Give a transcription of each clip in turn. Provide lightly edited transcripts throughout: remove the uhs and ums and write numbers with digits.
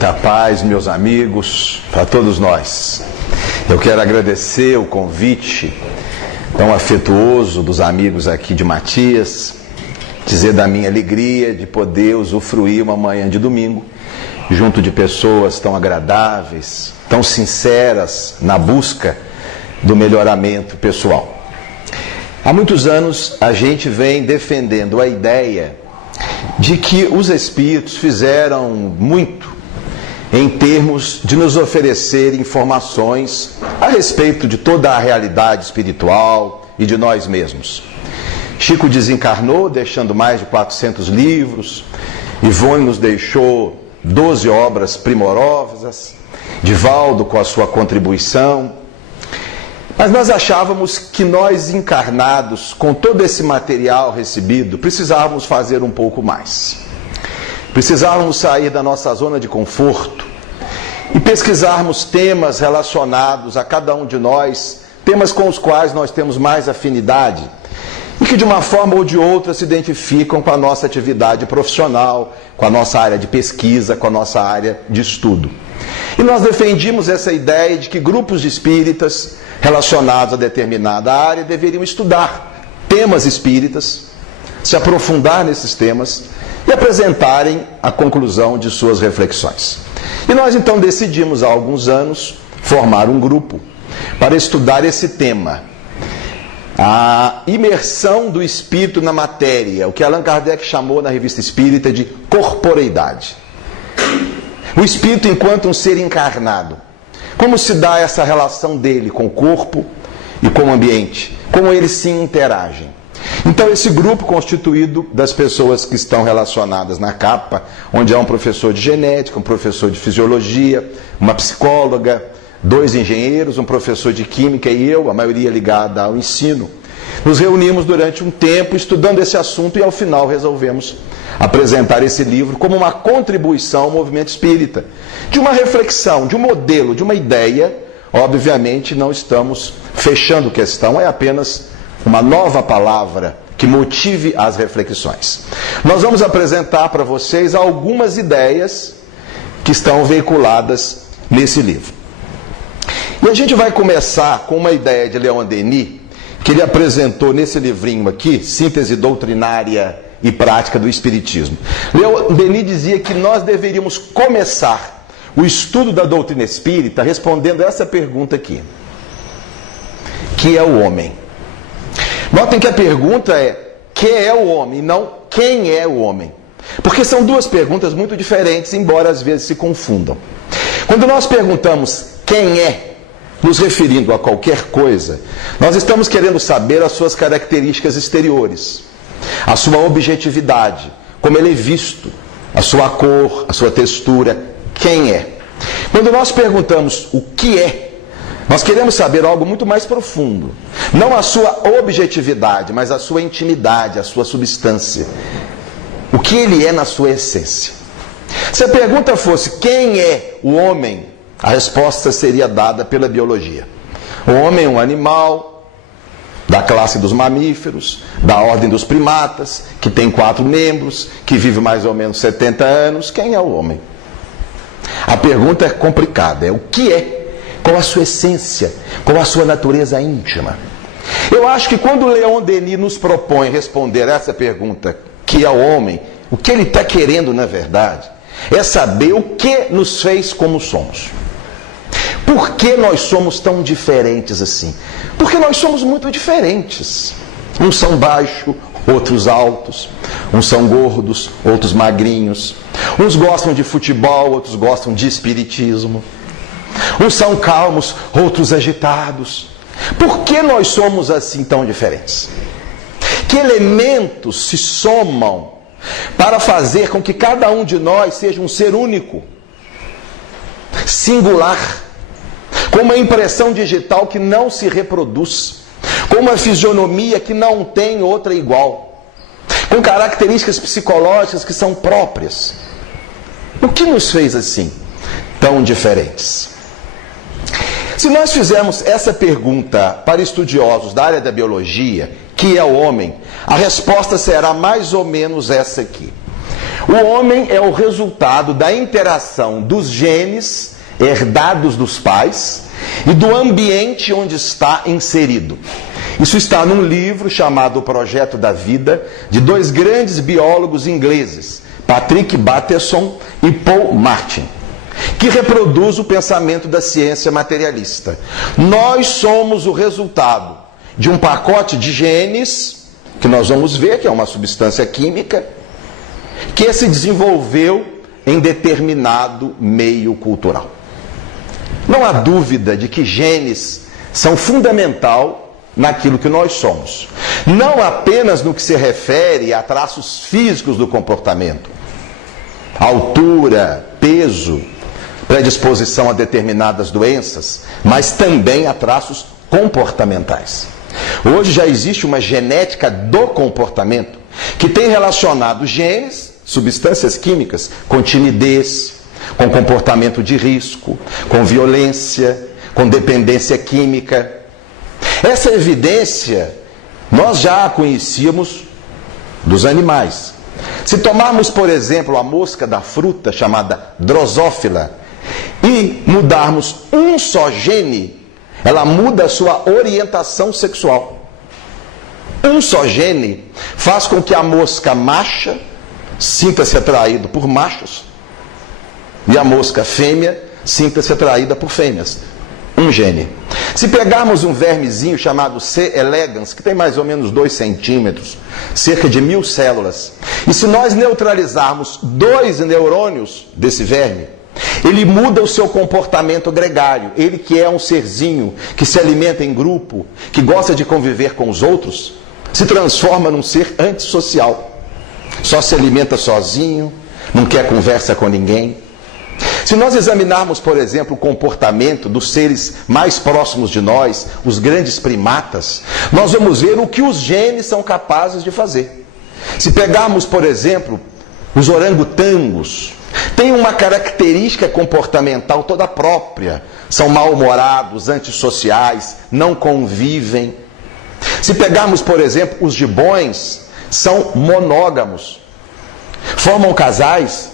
Muita paz, meus amigos, para todos nós. Eu quero agradecer o convite tão afetuoso dos amigos aqui de Matias, dizer da minha alegria de poder usufruir uma manhã de domingo, junto de pessoas tão agradáveis, tão sinceras na busca do melhoramento pessoal. Há muitos anos a gente vem defendendo a ideia de que os Espíritos fizeram muito em termos de nos oferecer informações a respeito de toda a realidade espiritual e de nós mesmos. Chico desencarnou, deixando mais de 400 livros. Ivone nos deixou 12 obras primorosas. Divaldo com a sua contribuição. Mas nós achávamos que nós encarnados, com todo esse material recebido, precisávamos fazer um pouco mais. Precisávamos sair da nossa zona de conforto e pesquisarmos temas relacionados a cada um de nós, temas com os quais nós temos mais afinidade e que de uma forma ou de outra se identificam com a nossa atividade profissional, com a nossa área de pesquisa, com a nossa área de estudo. E nós defendimos essa ideia de que grupos de espíritas relacionados a determinada área deveriam estudar temas espíritas, se aprofundar nesses temas e apresentarem a conclusão de suas reflexões. E nós então decidimos há alguns anos formar um grupo para estudar esse tema, a imersão do espírito na matéria, o que Allan Kardec chamou na Revista Espírita de corporeidade. O espírito enquanto um ser encarnado. Como se dá essa relação dele com o corpo e com o ambiente? Como eles se interagem? Então esse grupo constituído das pessoas que estão relacionadas na capa, onde há um professor de genética, um professor de fisiologia, uma psicóloga, 2 engenheiros, um professor de química e eu, a maioria ligada ao ensino, nos reunimos durante um tempo estudando esse assunto e ao final resolvemos apresentar esse livro como uma contribuição ao movimento espírita, de uma reflexão, de um modelo, de uma ideia. Obviamente não estamos fechando questão, é apenas uma nova palavra que motive as reflexões. Nós vamos apresentar para vocês algumas ideias que estão veiculadas nesse livro. E a gente vai começar com uma ideia de Leon Denis, que ele apresentou nesse livrinho aqui, Síntese Doutrinária e Prática do Espiritismo. Leon Denis dizia que nós deveríamos começar o estudo da doutrina espírita respondendo essa pergunta aqui: que é o homem? Notem que a pergunta é: que é o homem? Não quem é o homem. Porque são duas perguntas muito diferentes, embora às vezes se confundam. Quando nós perguntamos quem é, nos referindo a qualquer coisa, nós estamos querendo saber as suas características exteriores, a sua objetividade, como ele é visto, a sua cor, a sua textura, quem é. Quando nós perguntamos o que é, nós queremos saber algo muito mais profundo. Não a sua objetividade, mas a sua intimidade, a sua substância. O que ele é na sua essência. Se a pergunta fosse quem é o homem, a resposta seria dada pela biologia. O homem é um animal da classe dos mamíferos, da ordem dos primatas, que tem 4 membros, que vive mais ou menos 70 anos. Quem é o homem? A pergunta é complicada, é o que é? Qual a sua essência? Qual a sua natureza íntima? Eu acho que quando Leon Denis nos propõe responder essa pergunta, que é o homem, o que ele está querendo na verdade, é saber o que nos fez como somos. Por que nós somos tão diferentes assim? Porque nós somos muito diferentes. Uns são baixos, outros altos. Uns são gordos, outros magrinhos. Uns gostam de futebol, outros gostam de espiritismo. Uns são calmos, outros agitados. Por que nós somos assim tão diferentes? Que elementos se somam para fazer com que cada um de nós seja um ser único, singular, com uma impressão digital que não se reproduz, com uma fisionomia que não tem outra igual, com características psicológicas que são próprias? O que nos fez assim tão diferentes? Se nós fizermos essa pergunta para estudiosos da área da biologia, que é o homem, a resposta será mais ou menos essa aqui. O homem é o resultado da interação dos genes herdados dos pais e do ambiente onde está inserido. Isso está num livro chamado O Projeto da Vida, de dois grandes biólogos ingleses, Patrick Bateson e Paul Martin, que reproduz o pensamento da ciência materialista. Nós somos o resultado de um pacote de genes, que nós vamos ver que é uma substância química, que se desenvolveu em determinado meio cultural. Não há dúvida de que genes são fundamental naquilo que nós somos. Não apenas no que se refere a traços físicos do comportamento. Altura, peso, predisposição a determinadas doenças, mas também a traços comportamentais. Hoje já existe uma genética do comportamento que tem relacionado genes, substâncias químicas, com timidez, com comportamento de risco, com violência, com dependência química. Essa evidência nós já a conhecíamos dos animais. Se tomarmos, por exemplo, a mosca da fruta chamada Drosophila e mudarmos um só gene, ela muda a sua orientação sexual. Um só gene faz com que a mosca macha sinta-se atraído por machos e a mosca fêmea sinta-se atraída por fêmeas. Um gene. Se pegarmos um vermezinho chamado C. elegans, que tem mais ou menos 2 centímetros, cerca de 1000 células, e se nós neutralizarmos 2 neurônios desse verme, ele muda o seu comportamento gregário. Ele que é um serzinho, que se alimenta em grupo, que gosta de conviver com os outros, se transforma num ser antissocial. Só se alimenta sozinho, não quer conversa com ninguém. Se nós examinarmos, por exemplo, o comportamento dos seres mais próximos de nós, os grandes primatas, nós vamos ver o que os genes são capazes de fazer. Se pegarmos, por exemplo, os orangotangos, têm uma característica comportamental toda própria. São mal-humorados, antissociais, não convivem. Se pegarmos, por exemplo, os gibões, são monógamos. Formam casais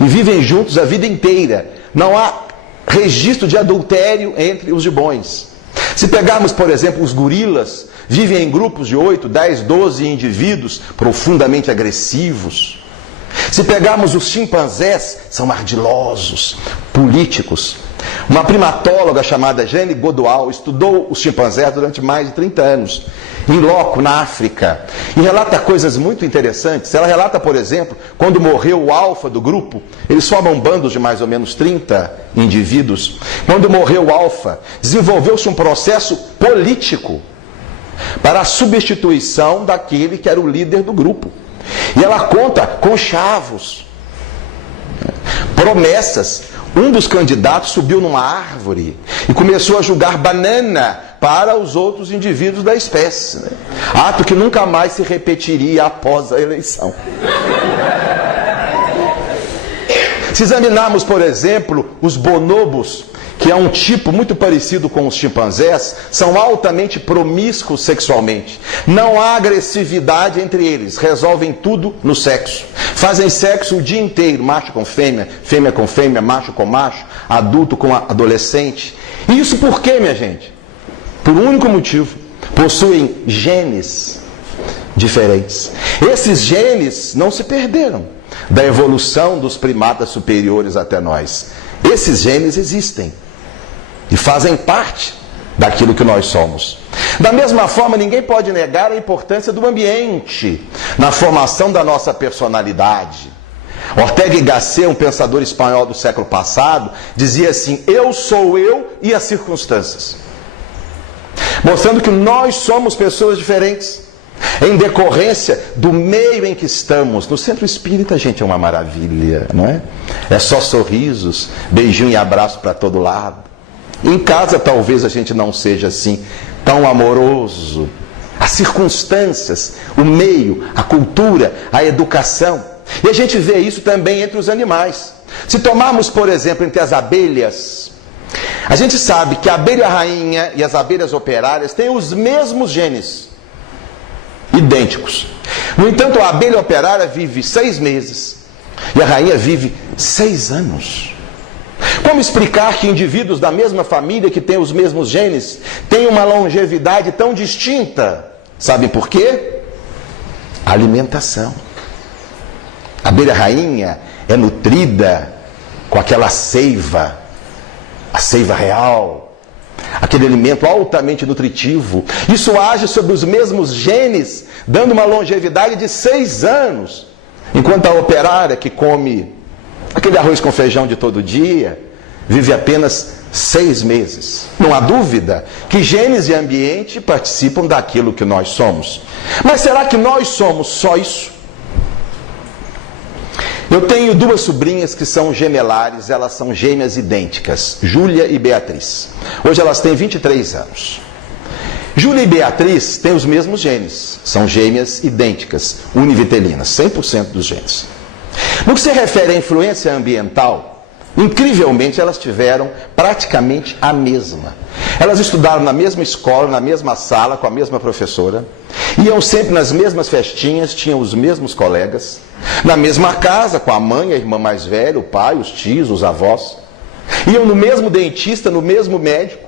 e vivem juntos a vida inteira. Não há registro de adultério entre os gibões. Se pegarmos, por exemplo, os gorilas, vivem em grupos de 8, 10, 12 indivíduos profundamente agressivos. Se pegarmos os chimpanzés, são ardilosos, políticos. Uma primatóloga chamada Jane Goodall estudou os chimpanzés durante mais de 30 anos, em loco, na África, e relata coisas muito interessantes. Ela relata, por exemplo, quando morreu o alfa do grupo, eles formam bandos de mais ou menos 30 indivíduos. Quando morreu o alfa, desenvolveu-se um processo político para a substituição daquele que era o líder do grupo. E ela conta com chavos, promessas. Um dos candidatos subiu numa árvore e começou a jogar banana para os outros indivíduos da espécie. Ato que nunca mais se repetiria após a eleição. Se examinarmos, por exemplo, os bonobos, que é um tipo muito parecido com os chimpanzés, são altamente promíscuos sexualmente. Não há agressividade entre eles, resolvem tudo no sexo. Fazem sexo o dia inteiro, macho com fêmea, fêmea com fêmea, macho com macho, adulto com adolescente. E isso por quê, minha gente? Por um único motivo: possuem genes diferentes. Esses genes não se perderam da evolução dos primatas superiores até nós. Esses genes existem e fazem parte daquilo que nós somos. Da mesma forma, ninguém pode negar a importância do ambiente na formação da nossa personalidade. Ortega y Gasset, um pensador espanhol do século passado, dizia assim: eu sou eu e as circunstâncias. Mostrando que nós somos pessoas diferentes, em decorrência do meio em que estamos. No centro espírita, gente, é uma maravilha, não é? É só sorrisos, beijinho e abraço para todo lado. Em casa, talvez a gente não seja assim, tão amoroso. As circunstâncias, o meio, a cultura, a educação. E a gente vê isso também entre os animais. Se tomarmos, por exemplo, entre as abelhas, a gente sabe que a abelha rainha e as abelhas operárias têm os mesmos genes, idênticos. No entanto, a abelha operária vive 6 meses E a rainha vive 6 anos. Como explicar que indivíduos da mesma família, que têm os mesmos genes, têm uma longevidade tão distinta? Sabem por quê? Alimentação. A abelha rainha é nutrida com aquela seiva, a seiva real, aquele alimento altamente nutritivo. Isso age sobre os mesmos genes, dando uma longevidade de 6 anos. Enquanto a operária que come aquele arroz com feijão de todo dia, vive apenas 6 meses. Não há dúvida que genes e ambiente participam daquilo que nós somos. Mas será que nós somos só isso? Eu tenho 2 sobrinhas que são gemelares, elas são gêmeas idênticas, Júlia e Beatriz. Hoje elas têm 23 anos. Júlia e Beatriz têm os mesmos genes, são gêmeas idênticas, univitelinas, 100% dos genes. No que se refere à influência ambiental, incrivelmente elas tiveram praticamente a mesma. Elas estudaram na mesma escola, na mesma sala, com a mesma professora, iam sempre nas mesmas festinhas, tinham os mesmos colegas, na mesma casa, com a mãe, a irmã mais velha, o pai, os tios, os avós, iam no mesmo dentista, no mesmo médico,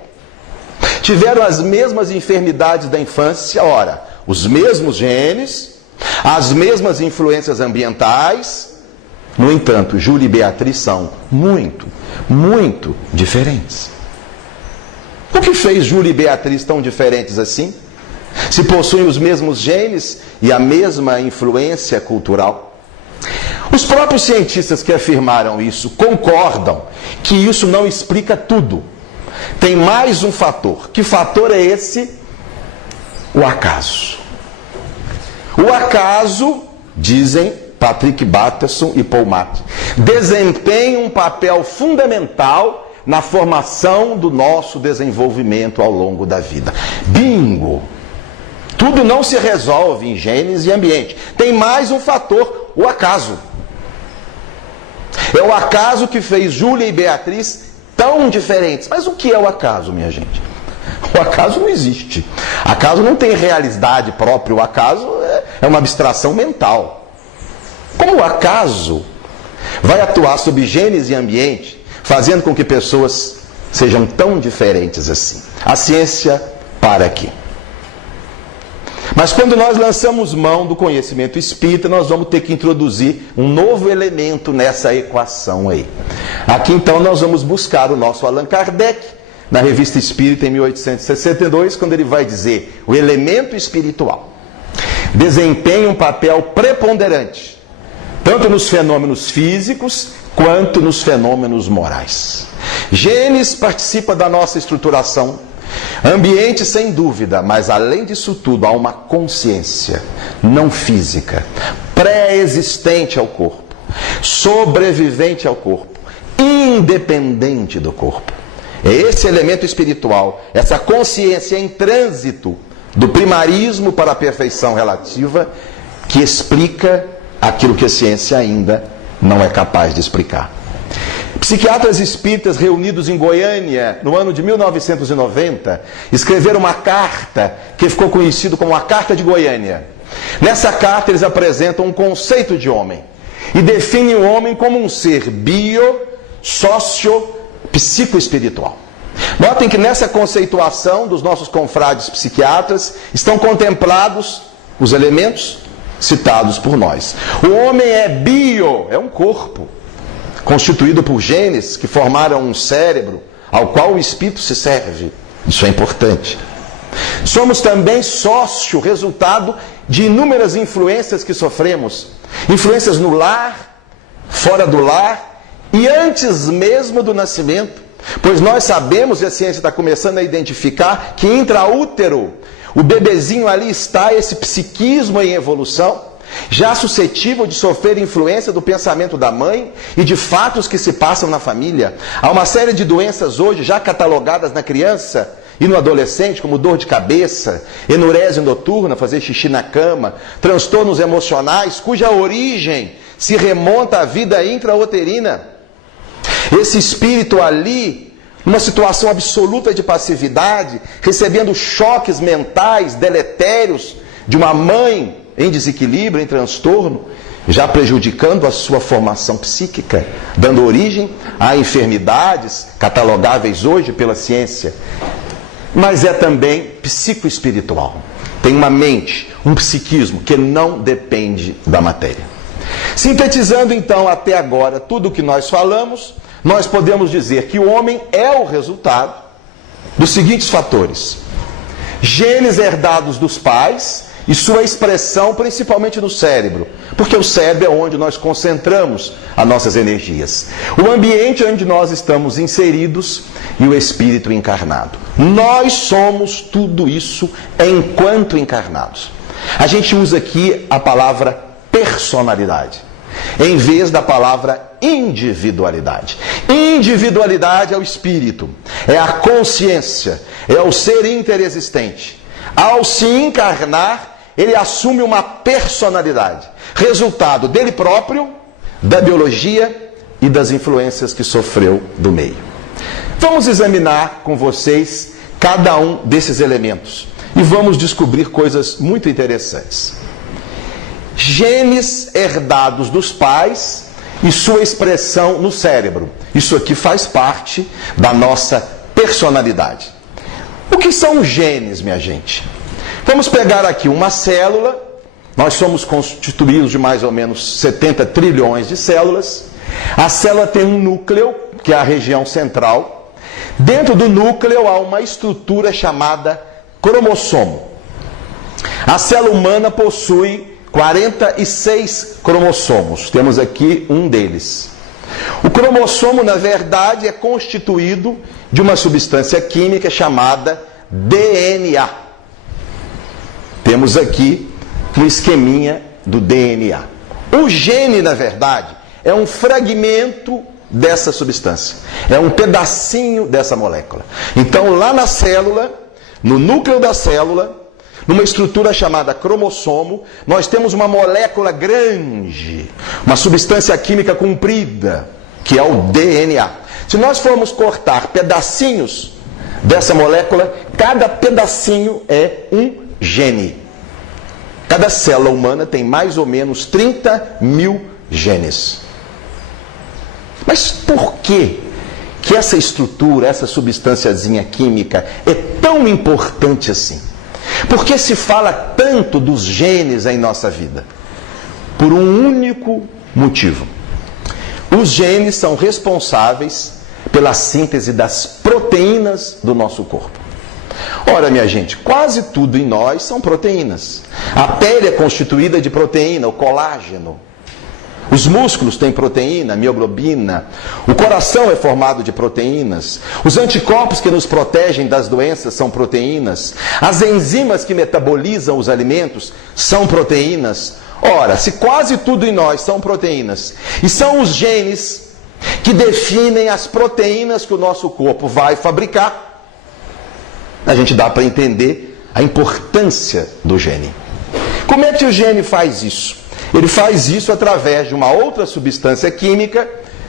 tiveram as mesmas enfermidades da infância. Ora, os mesmos genes, as mesmas influências ambientais. No entanto, Júlia e Beatriz são muito, muito diferentes. O que fez Júlia e Beatriz tão diferentes assim? Se possuem os mesmos genes e a mesma influência cultural. Os próprios cientistas que afirmaram isso concordam que isso não explica tudo. Tem mais um fator. Que fator é esse? O acaso. O acaso, dizem Patrick Batterson e Paul Matt, desempenha um papel fundamental na formação do nosso desenvolvimento ao longo da vida. Bingo! Tudo não se resolve em genes e ambiente. Tem mais um fator, o acaso. É o acaso que fez Júlia e Beatriz tão diferentes. Mas o que é o acaso, minha gente? O acaso não existe. Acaso não tem realidade própria. O acaso é uma abstração mental. Como o acaso vai atuar sobre genes e ambiente, fazendo com que pessoas sejam tão diferentes assim? A ciência para aqui. Mas quando nós lançamos mão do conhecimento espírita, nós vamos ter que introduzir um novo elemento nessa equação aí. Aqui então nós vamos buscar o nosso Allan Kardec, na Revista Espírita em 1862, quando ele vai dizer: o elemento espiritual desempenha um papel preponderante, tanto nos fenômenos físicos quanto nos fenômenos morais. Genes participa da nossa estruturação, ambiente sem dúvida, mas além disso tudo há uma consciência não física, pré-existente ao corpo, sobrevivente ao corpo, independente do corpo. É esse elemento espiritual, essa consciência em trânsito do primarismo para a perfeição relativa, que explica aquilo que a ciência ainda não é capaz de explicar. Psiquiatras espíritas reunidos em Goiânia no ano de 1990 escreveram uma carta que ficou conhecida como a Carta de Goiânia. Nessa carta eles apresentam um conceito de homem e definem o homem como um ser psicoespiritual. Notem que nessa conceituação dos nossos confrades psiquiatras estão contemplados os elementos citados por nós. O homem é é um corpo, constituído por genes que formaram um cérebro ao qual o espírito se serve. Isso é importante. Somos também sócio, resultado de inúmeras influências que sofremos. Influências no lar, fora do lar e antes mesmo do nascimento. Pois nós sabemos, e a ciência está começando a identificar, que intraútero, o bebezinho ali está, esse psiquismo em evolução, já suscetível de sofrer influência do pensamento da mãe e de fatos que se passam na família. Há uma série de doenças hoje já catalogadas na criança e no adolescente, como dor de cabeça, enurese noturna, fazer xixi na cama, transtornos emocionais, cuja origem se remonta à vida intrauterina. Esse espírito ali, numa situação absoluta de passividade, recebendo choques mentais deletérios de uma mãe em desequilíbrio, em transtorno, já prejudicando a sua formação psíquica, dando origem a enfermidades catalogáveis hoje pela ciência. Mas é também psicoespiritual. Tem uma mente, um psiquismo que não depende da matéria. Sintetizando então até agora tudo o que nós falamos, nós podemos dizer que o homem é o resultado dos seguintes fatores: genes herdados dos pais e sua expressão principalmente no cérebro, porque o cérebro é onde nós concentramos as nossas energias. O ambiente onde nós estamos inseridos e o espírito encarnado. Nós somos tudo isso enquanto encarnados. A gente usa aqui a palavra personalidade, em vez da palavra individualidade. Individualidade é o espírito, é a consciência, é o ser interexistente. Ao se encarnar, ele assume uma personalidade, resultado dele próprio, da biologia e das influências que sofreu do meio. Vamos examinar com vocês cada um desses elementos e vamos descobrir coisas muito interessantes. Genes herdados dos pais e sua expressão no cérebro. Isso aqui faz parte da nossa personalidade. O que são os genes, minha gente? Vamos pegar aqui uma célula. Nós somos constituídos de mais ou menos 70 trilhões de células. A célula tem um núcleo, que é a região central. Dentro do núcleo há uma estrutura chamada cromossomo. A célula humana possui 46 cromossomos. Temos aqui um deles. O cromossomo, na verdade, é constituído de uma substância química chamada DNA. Temos aqui um esqueminha do DNA. O gene, na verdade, é um fragmento dessa substância. É um pedacinho dessa molécula. Então, lá na célula, no núcleo da célula, numa estrutura chamada cromossomo, nós temos uma molécula grande, uma substância química comprida, que é o DNA. Se nós formos cortar pedacinhos dessa molécula, cada pedacinho é um gene. Cada célula humana tem mais ou menos 30 mil genes. Mas por que essa estrutura, essa substânciazinha química é tão importante assim? Por que se fala tanto dos genes em nossa vida? Por um único motivo. Os genes são responsáveis pela síntese das proteínas do nosso corpo. Ora, minha gente, quase tudo em nós são proteínas. A pele é constituída de proteína, o colágeno. Os músculos têm proteína, mioglobina. O coração é formado de proteínas. Os anticorpos que nos protegem das doenças são proteínas. As enzimas que metabolizam os alimentos são proteínas. Ora, se quase tudo em nós são proteínas, e são os genes que definem as proteínas que o nosso corpo vai fabricar, a gente dá para entender a importância do gene. Como é que o gene faz isso? Ele faz isso através de uma outra substância química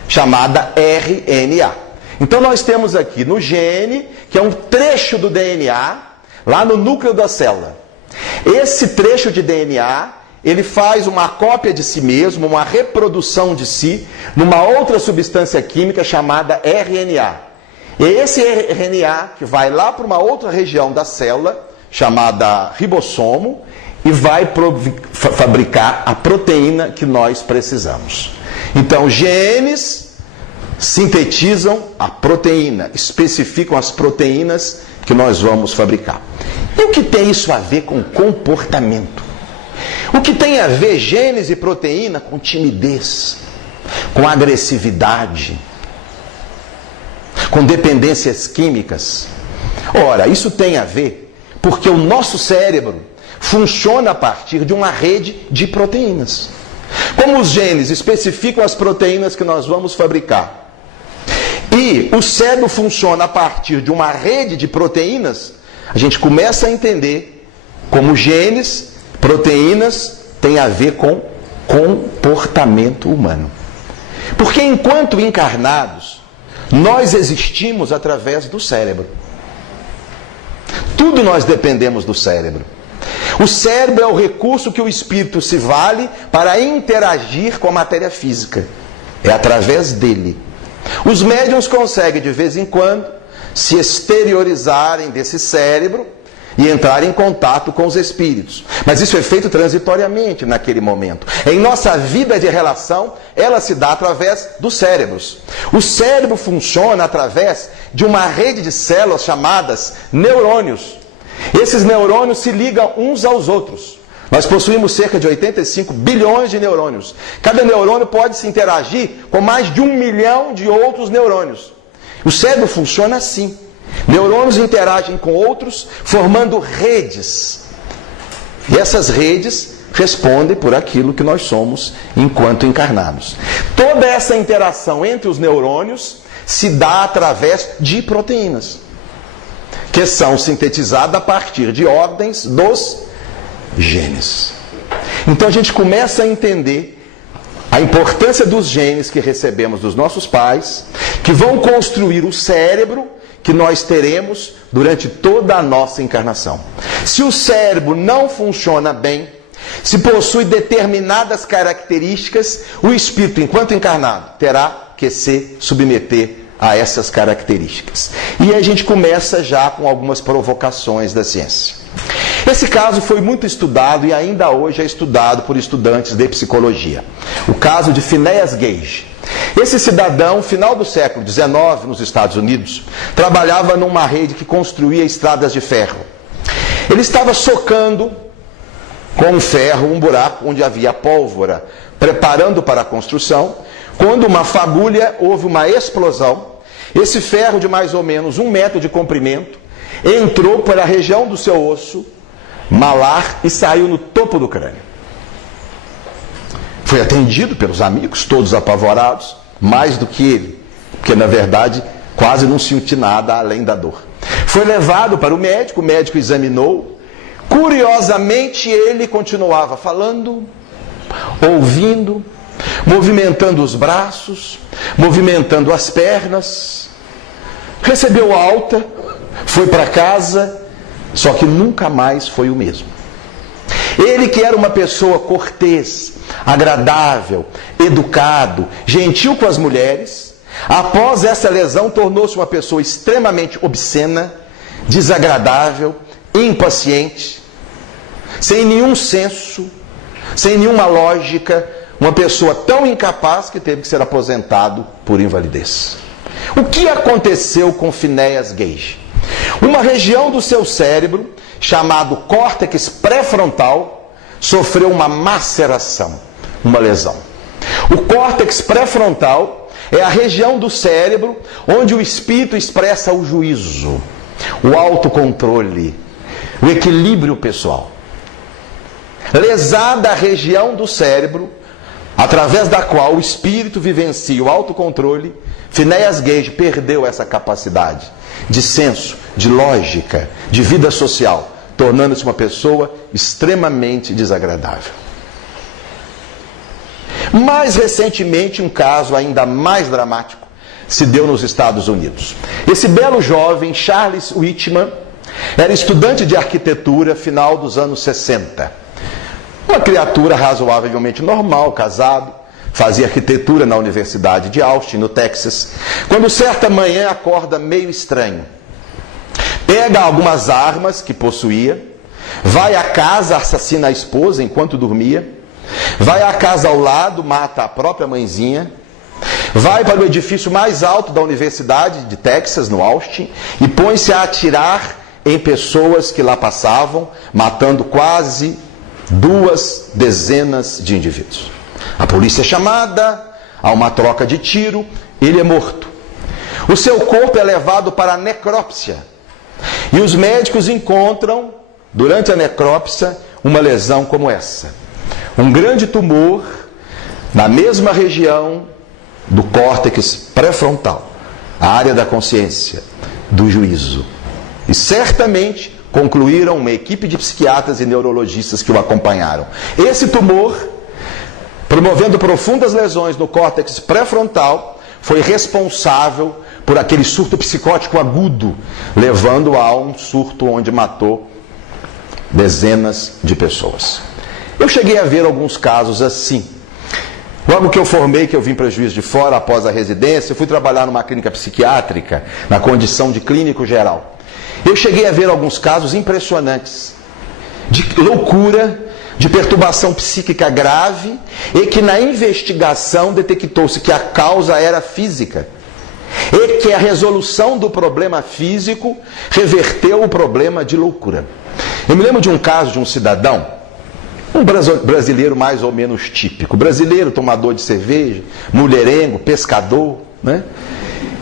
chamada RNA. Então nós temos aqui no gene, que é um trecho do DNA, lá no núcleo da célula. Esse trecho de DNA, ele faz uma cópia de si mesmo, uma reprodução de si, numa outra substância química chamada RNA. E esse RNA que vai lá para uma outra região da célula, chamada ribossomo, e vai fabricar a proteína que nós precisamos. Então, genes sintetizam a proteína, especificam as proteínas que nós vamos fabricar. E o que tem isso a ver com comportamento? O que tem a ver genes e proteína com timidez, com agressividade, com dependências químicas? Ora, isso tem a ver porque o nosso cérebro funciona a partir de uma rede de proteínas. Como os genes especificam as proteínas que nós vamos fabricar, e o cérebro funciona a partir de uma rede de proteínas, a gente começa a entender como genes, proteínas, têm a ver com comportamento humano. Porque enquanto encarnados, nós existimos através do cérebro. Tudo nós dependemos do cérebro. O cérebro é o recurso que o espírito se vale para interagir com a matéria física. É através dele. Os médiuns conseguem, de vez em quando, se exteriorizarem desse cérebro e entrar em contato com os espíritos. Mas isso é feito transitoriamente naquele momento. Em nossa vida de relação, ela se dá através dos cérebros. O cérebro funciona através de uma rede de células chamadas neurônios. Esses neurônios se ligam uns aos outros. Nós possuímos cerca de 85 bilhões de neurônios. Cada neurônio pode se interagir com mais de 1 milhão de outros neurônios. O cérebro funciona assim. Neurônios interagem com outros, formando redes. E essas redes respondem por aquilo que nós somos enquanto encarnados. Toda essa interação entre os neurônios se dá através de proteínas, que são sintetizadas a partir de ordens dos genes. Então a gente começa a entender a importância dos genes que recebemos dos nossos pais, que vão construir o cérebro que nós teremos durante toda a nossa encarnação. Se o cérebro não funciona bem, se possui determinadas características, o espírito, enquanto encarnado, terá que se submeter a essas características. E a gente começa já com algumas provocações da ciência. Esse caso foi muito estudado e ainda hoje é estudado por estudantes de psicologia. O caso de Phineas Gage. Esse cidadão, final do século XIX, nos Estados Unidos, trabalhava numa rede que construía estradas de ferro. Ele estava socando com um ferro um buraco onde havia pólvora, preparando para a construção. Quando uma fagulha, houve uma explosão. Esse ferro de mais ou menos 1 metro de comprimento entrou para a região do seu osso malar e saiu no topo do crânio. Foi atendido pelos amigos, todos apavorados, mais do que ele, porque na verdade quase não sentiu nada além da dor. Foi levado para o médico examinou. Curiosamente ele continuava falando, ouvindo, movimentando os braços, movimentando as pernas. Recebeu alta, foi para casa, só que nunca mais foi o mesmo. Ele, que era uma pessoa cortês, agradável, educado, gentil com as mulheres, após essa lesão tornou-se uma pessoa extremamente obscena, desagradável, impaciente, sem nenhum senso, sem nenhuma lógica, uma pessoa tão incapaz que teve que ser aposentado por invalidez. O que aconteceu com Phineas Gage? Uma região do seu cérebro, chamado córtex pré-frontal, sofreu uma maceração, uma lesão. O córtex pré-frontal é a região do cérebro onde o espírito expressa o juízo, o autocontrole, o equilíbrio pessoal. Lesada a região do cérebro, através da qual o espírito vivencia o autocontrole, Phineas Gage perdeu essa capacidade de senso, de lógica, de vida social, tornando-se uma pessoa extremamente desagradável. Mais recentemente, um caso ainda mais dramático se deu nos Estados Unidos. Esse belo jovem, Charles Whitman, era estudante de arquitetura final dos anos 60. Uma criatura razoavelmente normal, casado, fazia arquitetura na Universidade de Austin, no Texas, quando certa manhã acorda meio estranho. Pega algumas armas que possuía, vai à casa, assassina a esposa enquanto dormia, vai à casa ao lado, mata a própria mãezinha, vai para o edifício mais alto da Universidade de Texas, no Austin, e põe-se a atirar em pessoas que lá passavam, matando quase 2 dezenas de indivíduos. A polícia é chamada, há uma troca de tiro, ele é morto. O seu corpo é levado para a necrópsia. E os médicos encontram, durante a necrópsia, uma lesão como essa. Um grande tumor na mesma região do córtex pré-frontal, a área da consciência, do juízo. E certamente concluíram uma equipe de psiquiatras e neurologistas que o acompanharam. Esse tumor, promovendo profundas lesões no córtex pré-frontal, foi responsável por aquele surto psicótico agudo, levando a um surto onde matou dezenas de pessoas. Eu cheguei a ver alguns casos assim. Logo que eu formei, que eu vim para Juiz de Fora, após a residência, eu fui trabalhar numa clínica psiquiátrica, na condição de clínico geral. Eu cheguei a ver alguns casos impressionantes, de loucura, de perturbação psíquica grave, e que na investigação detectou-se que a causa era física, e que a resolução do problema físico reverteu o problema de loucura. Eu me lembro de um caso de um cidadão, um brasileiro mais ou menos típico, brasileiro tomador de cerveja, mulherengo, pescador, né?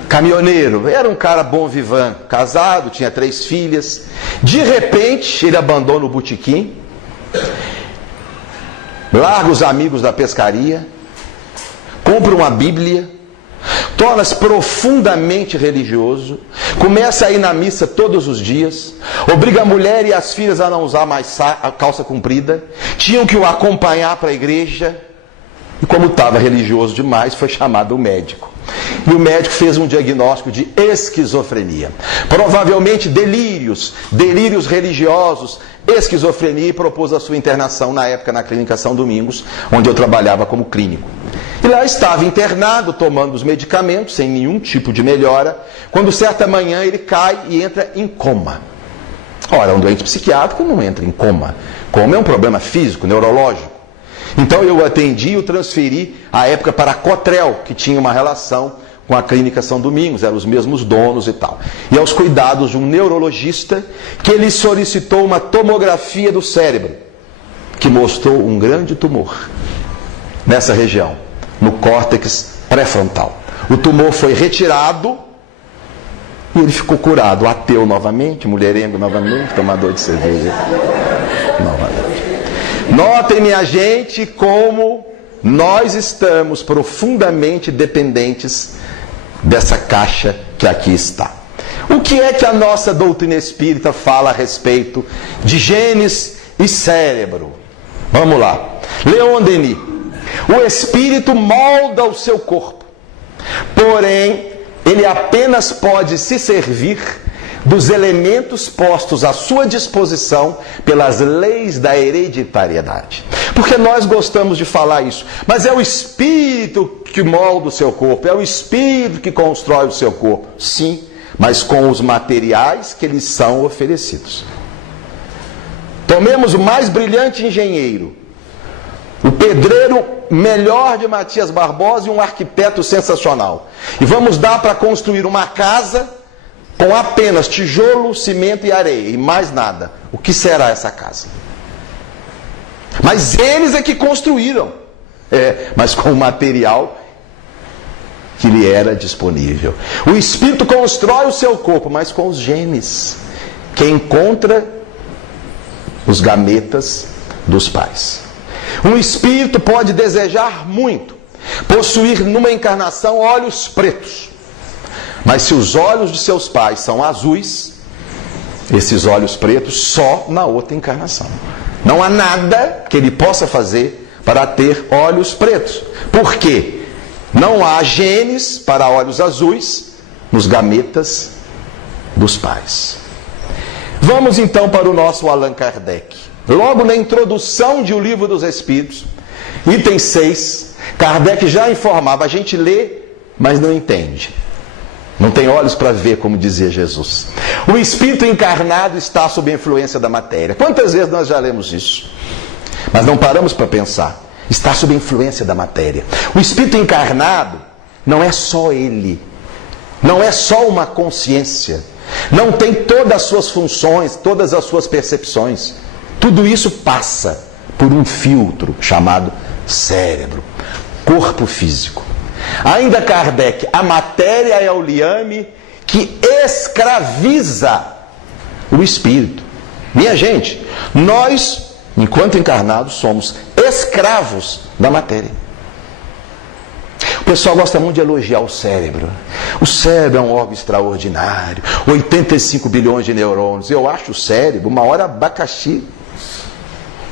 Caminhoneiro, era um cara bom vivant, casado, tinha 3 filhas. De repente ele abandona o botequim, larga os amigos da pescaria, compra uma Bíblia, torna-se profundamente religioso, começa a ir na missa todos os dias, obriga a mulher e as filhas a não usar mais a calça comprida, tinham que o acompanhar para a igreja, e como estava religioso demais, foi chamado o médico. E o médico fez um diagnóstico de esquizofrenia. Provavelmente delírios religiosos, esquizofrenia, e propôs a sua internação na época na Clínica São Domingos, onde eu trabalhava como clínico. E lá estava internado, tomando os medicamentos, sem nenhum tipo de melhora, quando certa manhã ele cai e entra em coma. Ora, um doente psiquiátrico não entra em coma. Coma é um problema físico, neurológico. Então eu o atendi e o transferi à época para a Cotrel, que tinha uma relação com a Clínica São Domingos, eram os mesmos donos e tal. E aos cuidados de um neurologista, que ele solicitou uma tomografia do cérebro, que mostrou um grande tumor nessa região, no córtex pré-frontal. O tumor foi retirado e ele ficou curado, ateu novamente, mulherengo novamente, tomador de cerveja novamente. Notem, minha gente, como nós estamos profundamente dependentes dessa caixa que aqui está. O que é que a nossa doutrina espírita fala a respeito de genes e cérebro? Vamos lá. Leon Denis. O espírito molda o seu corpo, porém, ele apenas pode se servir dos elementos postos à sua disposição pelas leis da hereditariedade. Porque nós gostamos de falar isso, mas é o espírito que molda o seu corpo, é o espírito que constrói o seu corpo. Sim, mas com os materiais que lhes são oferecidos. Tomemos o mais brilhante engenheiro, o pedreiro melhor de Matias Barbosa e um arquiteto sensacional. E vamos dar para construir uma casa com apenas tijolo, cimento e areia, e mais nada. O que será essa casa? Mas eles é que construíram. Mas com o material que lhe era disponível. O espírito constrói o seu corpo, mas com os genes que encontra os gametas dos pais. Um espírito pode desejar muito, possuir numa encarnação olhos pretos. Mas se os olhos de seus pais são azuis, esses olhos pretos só na outra encarnação. Não há nada que ele possa fazer para ter olhos pretos. Por quê? Não há genes para olhos azuis nos gametas dos pais. Vamos então para o nosso Allan Kardec. Logo na introdução de O Livro dos Espíritos, item 6, Kardec já informava, a gente lê, mas não entende. Não tem olhos para ver, como dizia Jesus. O espírito encarnado está sob a influência da matéria. Quantas vezes nós já lemos isso? Mas não paramos para pensar. Está sob a influência da matéria. O espírito encarnado não é só ele. Não é só uma consciência. Não tem todas as suas funções, todas as suas percepções. Tudo isso passa por um filtro chamado cérebro, corpo físico. Ainda Kardec, a matéria é o liame que escraviza o espírito. Minha gente, nós, enquanto encarnados, somos escravos da matéria. O pessoal gosta muito de elogiar o cérebro. O cérebro é um órgão extraordinário, 85 bilhões de neurônios. Eu acho o cérebro uma hora abacaxi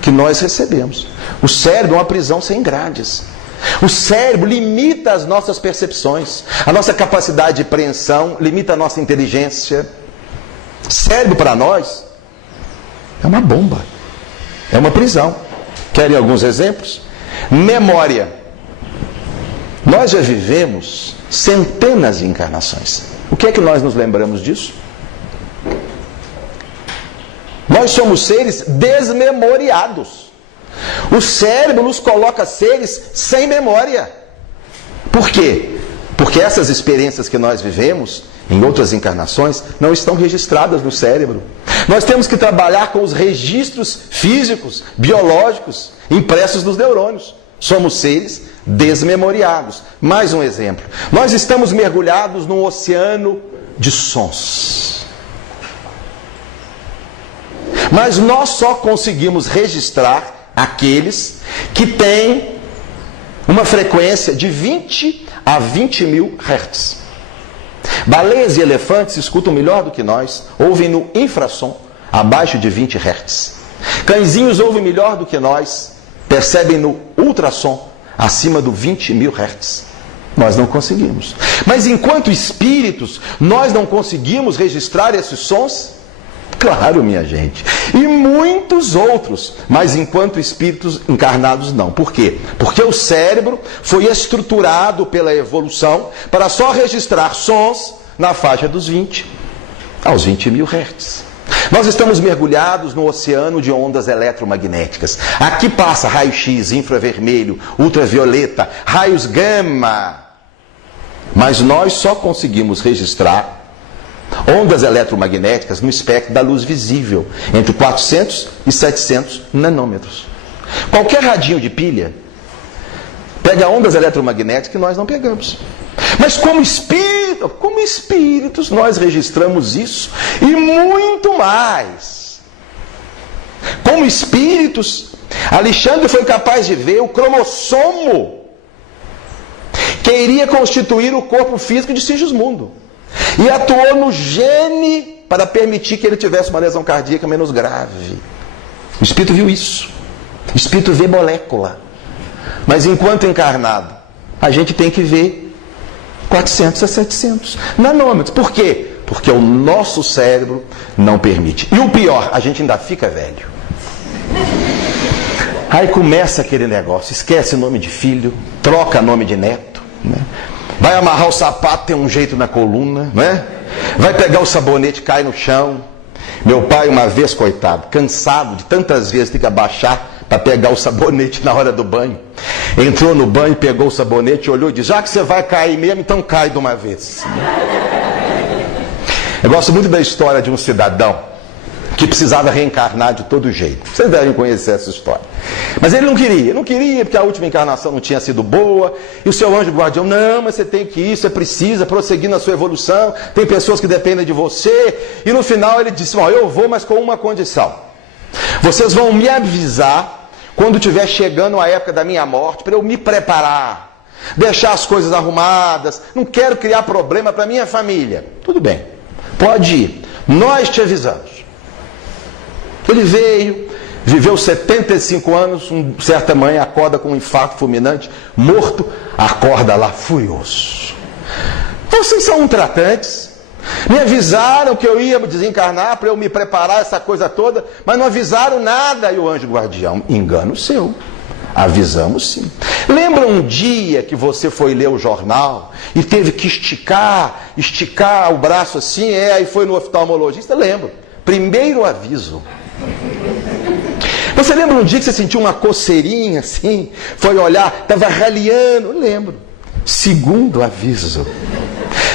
que nós recebemos. O cérebro é uma prisão sem grades. O cérebro limita as nossas percepções, a nossa capacidade de apreensão, limita a nossa inteligência. Cérebro para nós É uma bomba. É uma prisão. Querem alguns exemplos? Memória. Nós já vivemos centenas de encarnações. O que é que nós nos lembramos disso? Nós somos seres desmemoriados. O cérebro nos coloca seres sem memória. Por quê? Porque essas experiências que nós vivemos em outras encarnações não estão registradas no cérebro. Nós temos que trabalhar com os registros físicos, biológicos, impressos nos neurônios. Somos seres desmemoriados. Mais um exemplo. Nós estamos mergulhados num oceano de sons. Mas nós só conseguimos registrar aqueles que têm uma frequência de 20 a 20 mil Hz. Baleias e elefantes escutam melhor do que nós, ouvem no infrassom, abaixo de 20 Hz. Cãezinhos ouvem melhor do que nós, percebem no ultrassom, acima do 20 mil Hz. Nós não conseguimos. Mas enquanto espíritos, nós não conseguimos registrar esses sons? Claro, minha gente. E muitos outros. Mas enquanto espíritos encarnados, não. Por quê? Porque o cérebro foi estruturado pela evolução para só registrar sons na faixa dos 20 aos 20 mil Hz. Nós estamos mergulhados no oceano de ondas eletromagnéticas. Aqui passa raio-x, infravermelho, ultravioleta, raios gama. Mas nós só conseguimos registrar ondas eletromagnéticas no espectro da luz visível, entre 400 e 700 nanômetros. Qualquer radinho de pilha pega ondas eletromagnéticas que nós não pegamos. Mas como espíritos, nós registramos isso e muito mais. Como espíritos, Alexandre foi capaz de ver o cromossomo que iria constituir o corpo físico de Sigismundo. E atuou no gene para permitir que ele tivesse uma lesão cardíaca menos grave. O espírito viu isso. O espírito vê molécula. Mas enquanto encarnado, a gente tem que ver 400 a 700 nanômetros. Por quê? Porque o nosso cérebro não permite. E o pior, a gente ainda fica velho. Aí começa aquele negócio, esquece nome de filho, troca nome de neto, né? Vai amarrar o sapato, tem um jeito na coluna, né? Vai pegar o sabonete, cai no chão. Meu pai, uma vez, coitado, cansado de tantas vezes ter que abaixar para pegar o sabonete na hora do banho, entrou no banho, pegou o sabonete, olhou e disse: já que você vai cair mesmo, então cai de uma vez. Eu gosto muito da história de um cidadão que precisava reencarnar de todo jeito. Vocês devem conhecer essa história. Mas ele não queria porque a última encarnação não tinha sido boa, e o seu anjo guardião: não, mas você tem que ir, você precisa prosseguir na sua evolução, tem pessoas que dependem de você. E no final ele disse: bom, eu vou, mas com uma condição. Vocês vão me avisar quando estiver chegando a época da minha morte, para eu me preparar, deixar as coisas arrumadas, não quero criar problema para minha família. Tudo bem, pode ir, nós te avisamos. Ele veio, viveu 75 anos, certa manhã acorda com um infarto fulminante, morto, acorda lá furioso. Vocês são tratantes, me avisaram que eu ia desencarnar para eu me preparar, essa coisa toda, mas não avisaram nada. E o anjo guardião: engano seu, avisamos sim. Lembra um dia que você foi ler o jornal e teve que esticar o braço assim, aí foi no oftalmologista? Lembro, primeiro aviso. Você lembra um dia que você sentiu uma coceirinha assim, foi olhar, estava raliando? Lembro. Segundo aviso.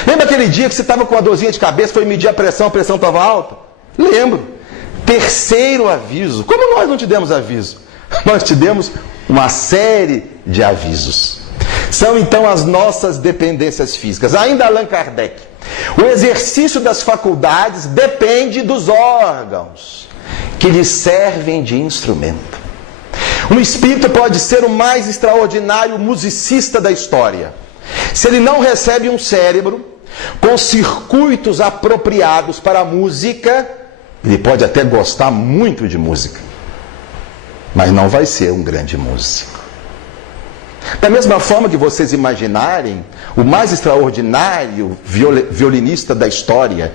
Lembra aquele dia que você estava com uma dorzinha de cabeça, foi medir a pressão estava alta? Lembro. Terceiro aviso. Como nós não te demos aviso? Nós te demos uma série de avisos. São então as nossas dependências físicas. Ainda Allan Kardec: o exercício das faculdades depende dos órgãos que lhe servem de instrumento. Um espírito pode ser o mais extraordinário musicista da história. Se ele não recebe um cérebro com circuitos apropriados para a música, ele pode até gostar muito de música, mas não vai ser um grande músico. Da mesma forma que vocês imaginarem o mais extraordinário violinista da história,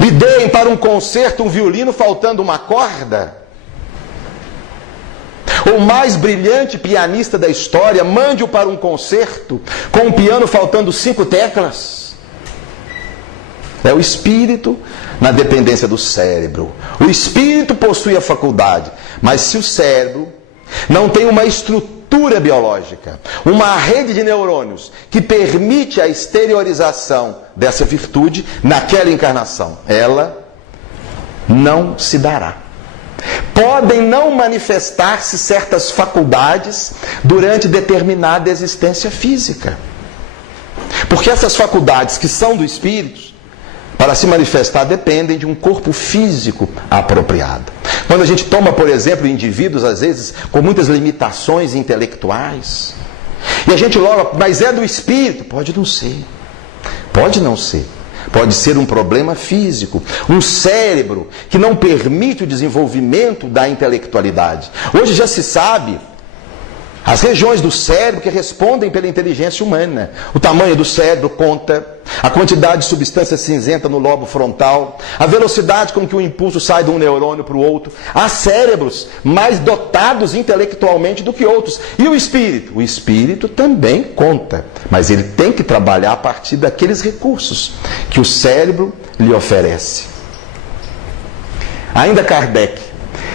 lhe deem para um concerto um violino faltando uma corda? O mais brilhante pianista da história, mande-o para um concerto com um piano faltando 5 teclas? É o espírito na dependência do cérebro. O espírito possui a faculdade, mas se o cérebro não tem uma estrutura biológica, uma rede de neurônios que permite a exteriorização dessa virtude naquela encarnação, ela não se dará. Podem não manifestar-se certas faculdades durante determinada existência física. Porque essas faculdades que são do espírito, para se manifestar, dependem de um corpo físico apropriado. Quando a gente toma, por exemplo, indivíduos, às vezes, com muitas limitações intelectuais, e a gente logo, mas é do espírito? Pode não ser. Pode não ser. Pode ser um problema físico, um cérebro que não permite o desenvolvimento da intelectualidade. Hoje já se sabe as regiões do cérebro que respondem pela inteligência humana. O tamanho do cérebro conta, a quantidade de substância cinzenta no lobo frontal, a velocidade com que o impulso sai de um neurônio para o outro. Há cérebros mais dotados intelectualmente do que outros. E o espírito? O espírito também conta, mas ele tem que trabalhar a partir daqueles recursos que o cérebro lhe oferece. Ainda Kardec: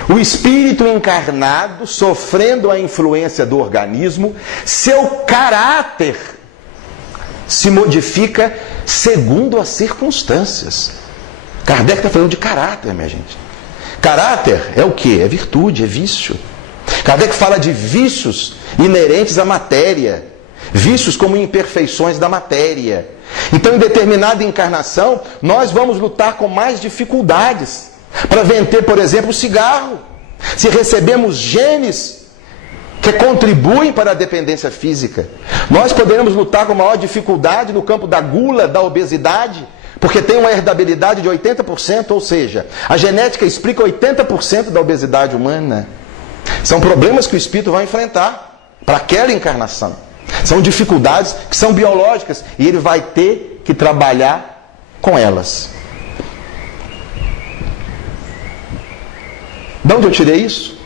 o espírito encarnado, sofrendo a influência do organismo, seu caráter se modifica segundo as circunstâncias. Kardec está falando de caráter, minha gente. Caráter é o quê? É virtude, é vício. Kardec fala de vícios inerentes à matéria. Vícios como imperfeições da matéria. Então, em determinada encarnação, nós vamos lutar com mais dificuldades para vender, por exemplo, o cigarro. Se recebemos genes que contribuem para a dependência física, nós poderemos lutar com maior dificuldade no campo da gula, da obesidade, porque tem uma herdabilidade de 80%, ou seja, a genética explica 80% da obesidade humana. São problemas que o espírito vai enfrentar para aquela encarnação. São dificuldades que são biológicas e ele vai ter que trabalhar com elas. De onde eu tirei isso?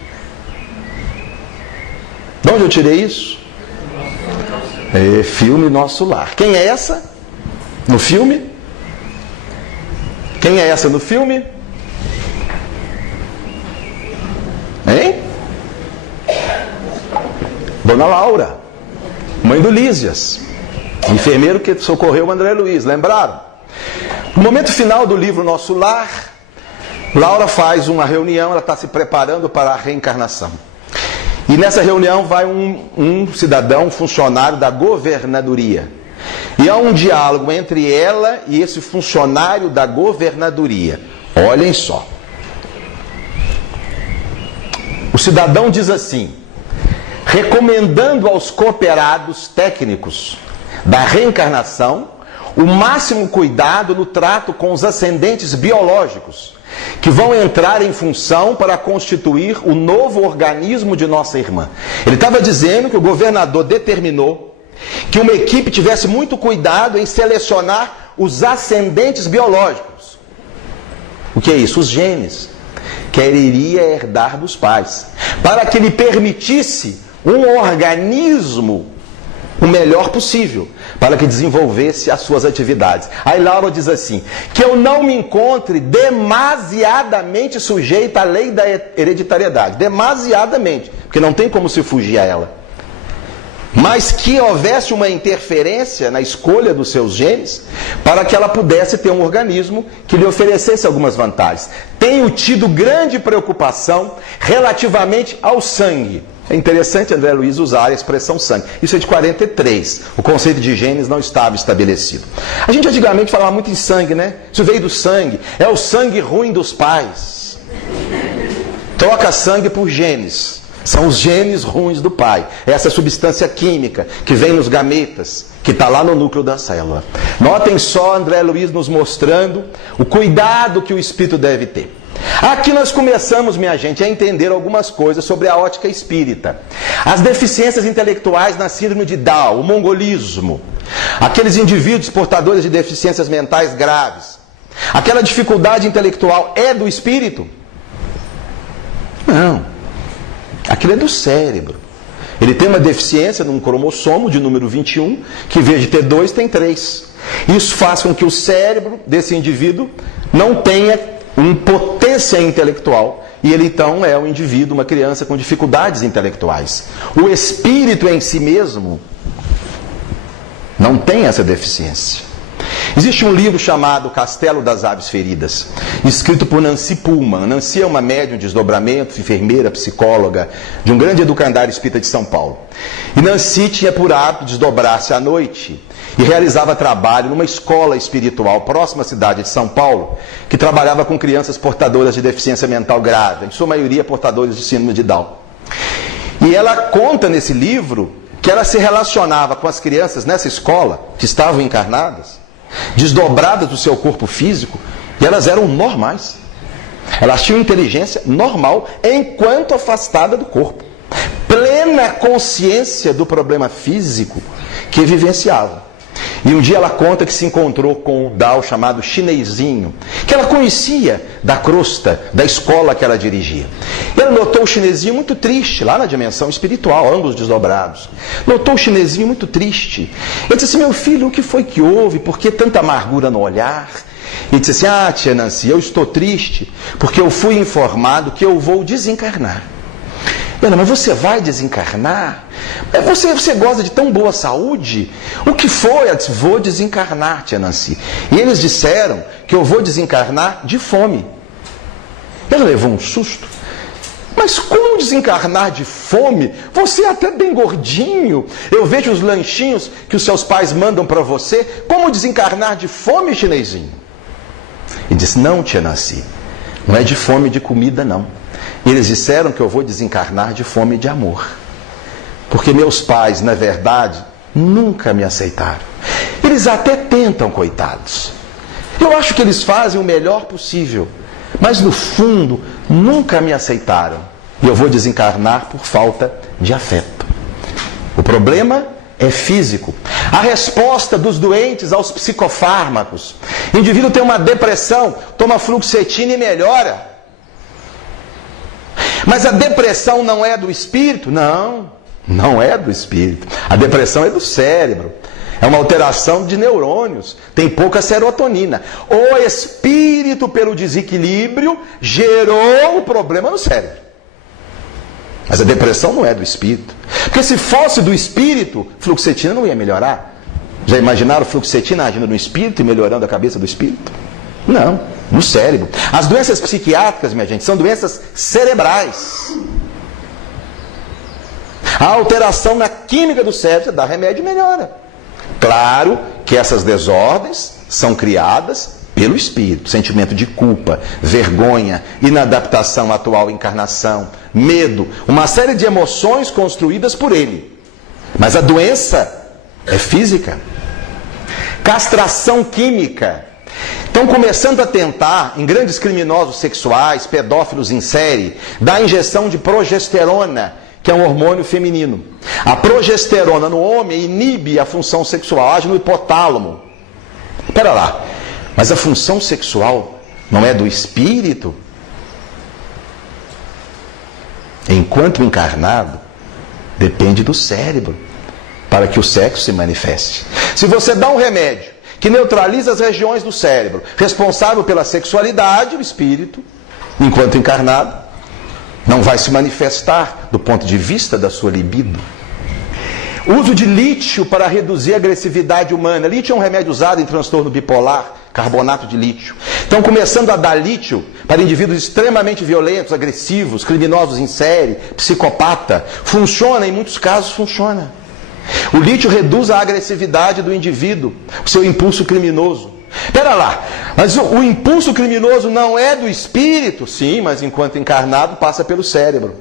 De onde eu tirei isso? Filme Nosso Lar. Quem é essa? No filme? Quem é essa no filme? Hein? Dona Laura, mãe do Lísias, enfermeiro que socorreu o André Luiz, lembraram? No momento final do livro Nosso Lar, Laura faz uma reunião, ela está se preparando para a reencarnação. E nessa reunião vai um cidadão, um funcionário da governadoria. E há um diálogo entre ela e esse funcionário da governadoria. Olhem só. O cidadão diz assim: recomendando aos cooperados técnicos da reencarnação o máximo cuidado no trato com os ascendentes biológicos, que vão entrar em função para constituir o novo organismo de nossa irmã. Ele estava dizendo que o governador determinou que uma equipe tivesse muito cuidado em selecionar os ascendentes biológicos. O que é isso? Os genes que ele iria herdar dos pais, para que lhe permitisse um organismo o melhor possível, para que desenvolvesse as suas atividades. Aí Laura diz assim: que eu não me encontre demasiadamente sujeita à lei da hereditariedade. Demasiadamente, porque não tem como se fugir a ela. Mas que houvesse uma interferência na escolha dos seus genes, para que ela pudesse ter um organismo que lhe oferecesse algumas vantagens. Tenho tido grande preocupação relativamente ao sangue. É interessante André Luiz usar a expressão sangue. Isso é de 43. O conceito de genes não estava estabelecido. A gente antigamente falava muito em sangue, né? Isso veio do sangue. É o sangue ruim dos pais. Troca sangue por genes. São os genes ruins do pai. Essa substância química que vem nos gametas, que está lá no núcleo da célula. Notem só André Luiz nos mostrando o cuidado que o espírito deve ter. Aqui nós começamos, minha gente, a entender algumas coisas sobre a ótica espírita. As deficiências intelectuais na síndrome de Down, o mongolismo, aqueles indivíduos portadores de deficiências mentais graves, Aquela dificuldade intelectual é do espírito? Não. Aquilo é do cérebro. Ele tem uma deficiência num cromossomo de número 21, que em vez de ter 2, tem 3. Isso faz com que o cérebro desse indivíduo não tenha uma potência intelectual. E ele então é um indivíduo, uma criança com dificuldades intelectuais. O espírito em si mesmo não tem essa deficiência. Existe um livro chamado Castelo das Aves Feridas, escrito por Nancy Pullman. Nancy é uma médium de desdobramento, enfermeira, psicóloga, de um grande educandário espírita de São Paulo. E Nancy tinha por hábito desdobrar-se à noite e realizava trabalho numa escola espiritual próxima à cidade de São Paulo, que trabalhava com crianças portadoras de deficiência mental grave, em sua maioria portadores de síndrome de Down. E ela conta nesse livro que ela se relacionava com as crianças nessa escola, que estavam encarnadas, desdobradas do seu corpo físico, e elas eram normais. Elas tinham inteligência normal enquanto afastada do corpo. Plena consciência do problema físico que vivenciavam. E um dia ela conta que se encontrou com um Dao chamado Chinesinho, que ela conhecia da crosta, da escola que ela dirigia. E ela notou o Chinesinho muito triste, lá na dimensão espiritual, ambos desdobrados. Notou o Chinesinho muito triste. Ele disse assim: meu filho, o que foi que houve? Por que tanta amargura no olhar? E disse assim: tia Nancy, eu estou triste porque eu fui informado que eu vou desencarnar. Ela: mas você vai desencarnar? Você goza de tão boa saúde? O que foi? Ela disse: vou desencarnar, tia Nancy. E eles disseram que eu vou desencarnar de fome. Ela levou um susto. Mas como desencarnar de fome? Você é até bem gordinho. Eu vejo os lanchinhos que os seus pais mandam para você. Como desencarnar de fome, Chinesinho? E disse: não, tia Nancy, não é de fome de comida, não. Eles disseram que eu vou desencarnar de fome de amor. Porque meus pais, na verdade, nunca me aceitaram. Eles até tentam, coitados. Eu acho que eles fazem o melhor possível. Mas no fundo, nunca me aceitaram. E eu vou desencarnar por falta de afeto. O problema é físico. A resposta dos doentes aos psicofármacos. O indivíduo tem uma depressão, toma fluoxetina e melhora. Mas a depressão não é do espírito? Não, não é do espírito. A depressão é do cérebro. É uma alteração de neurônios. Tem pouca serotonina. O espírito, pelo desequilíbrio, gerou o problema no cérebro. Mas a depressão não é do espírito. Porque se fosse do espírito, fluoxetina não ia melhorar. Já imaginaram fluoxetina agindo no espírito e melhorando a cabeça do espírito? Não, no cérebro. As doenças psiquiátricas, minha gente, são doenças cerebrais. A alteração na química do cérebro, você dá remédio e melhora. Claro que essas desordens são criadas pelo espírito. Sentimento de culpa, vergonha, inadaptação à atual encarnação, medo, uma série de emoções construídas por ele. Mas a doença é física. Castração química. Estão começando a tentar, em grandes criminosos sexuais, pedófilos em série, dar injeção de progesterona, que é um hormônio feminino. A progesterona no homem inibe a função sexual, age no hipotálamo. Espera lá, mas a função sexual não é do espírito? Enquanto encarnado, depende do cérebro para que o sexo se manifeste. Se você dá um remédio que neutraliza as regiões do cérebro responsável pela sexualidade, o espírito, enquanto encarnado, não vai se manifestar do ponto de vista da sua libido. Uso de lítio para reduzir a agressividade humana. Lítio é um remédio usado em transtorno bipolar, carbonato de lítio. Estão começando a dar lítio para indivíduos extremamente violentos, agressivos, criminosos em série, psicopata. Funciona, em muitos casos funciona. O lítio reduz a agressividade do indivíduo, o seu impulso criminoso. Espera lá, mas o impulso criminoso não é do espírito? Sim, mas enquanto encarnado passa pelo cérebro.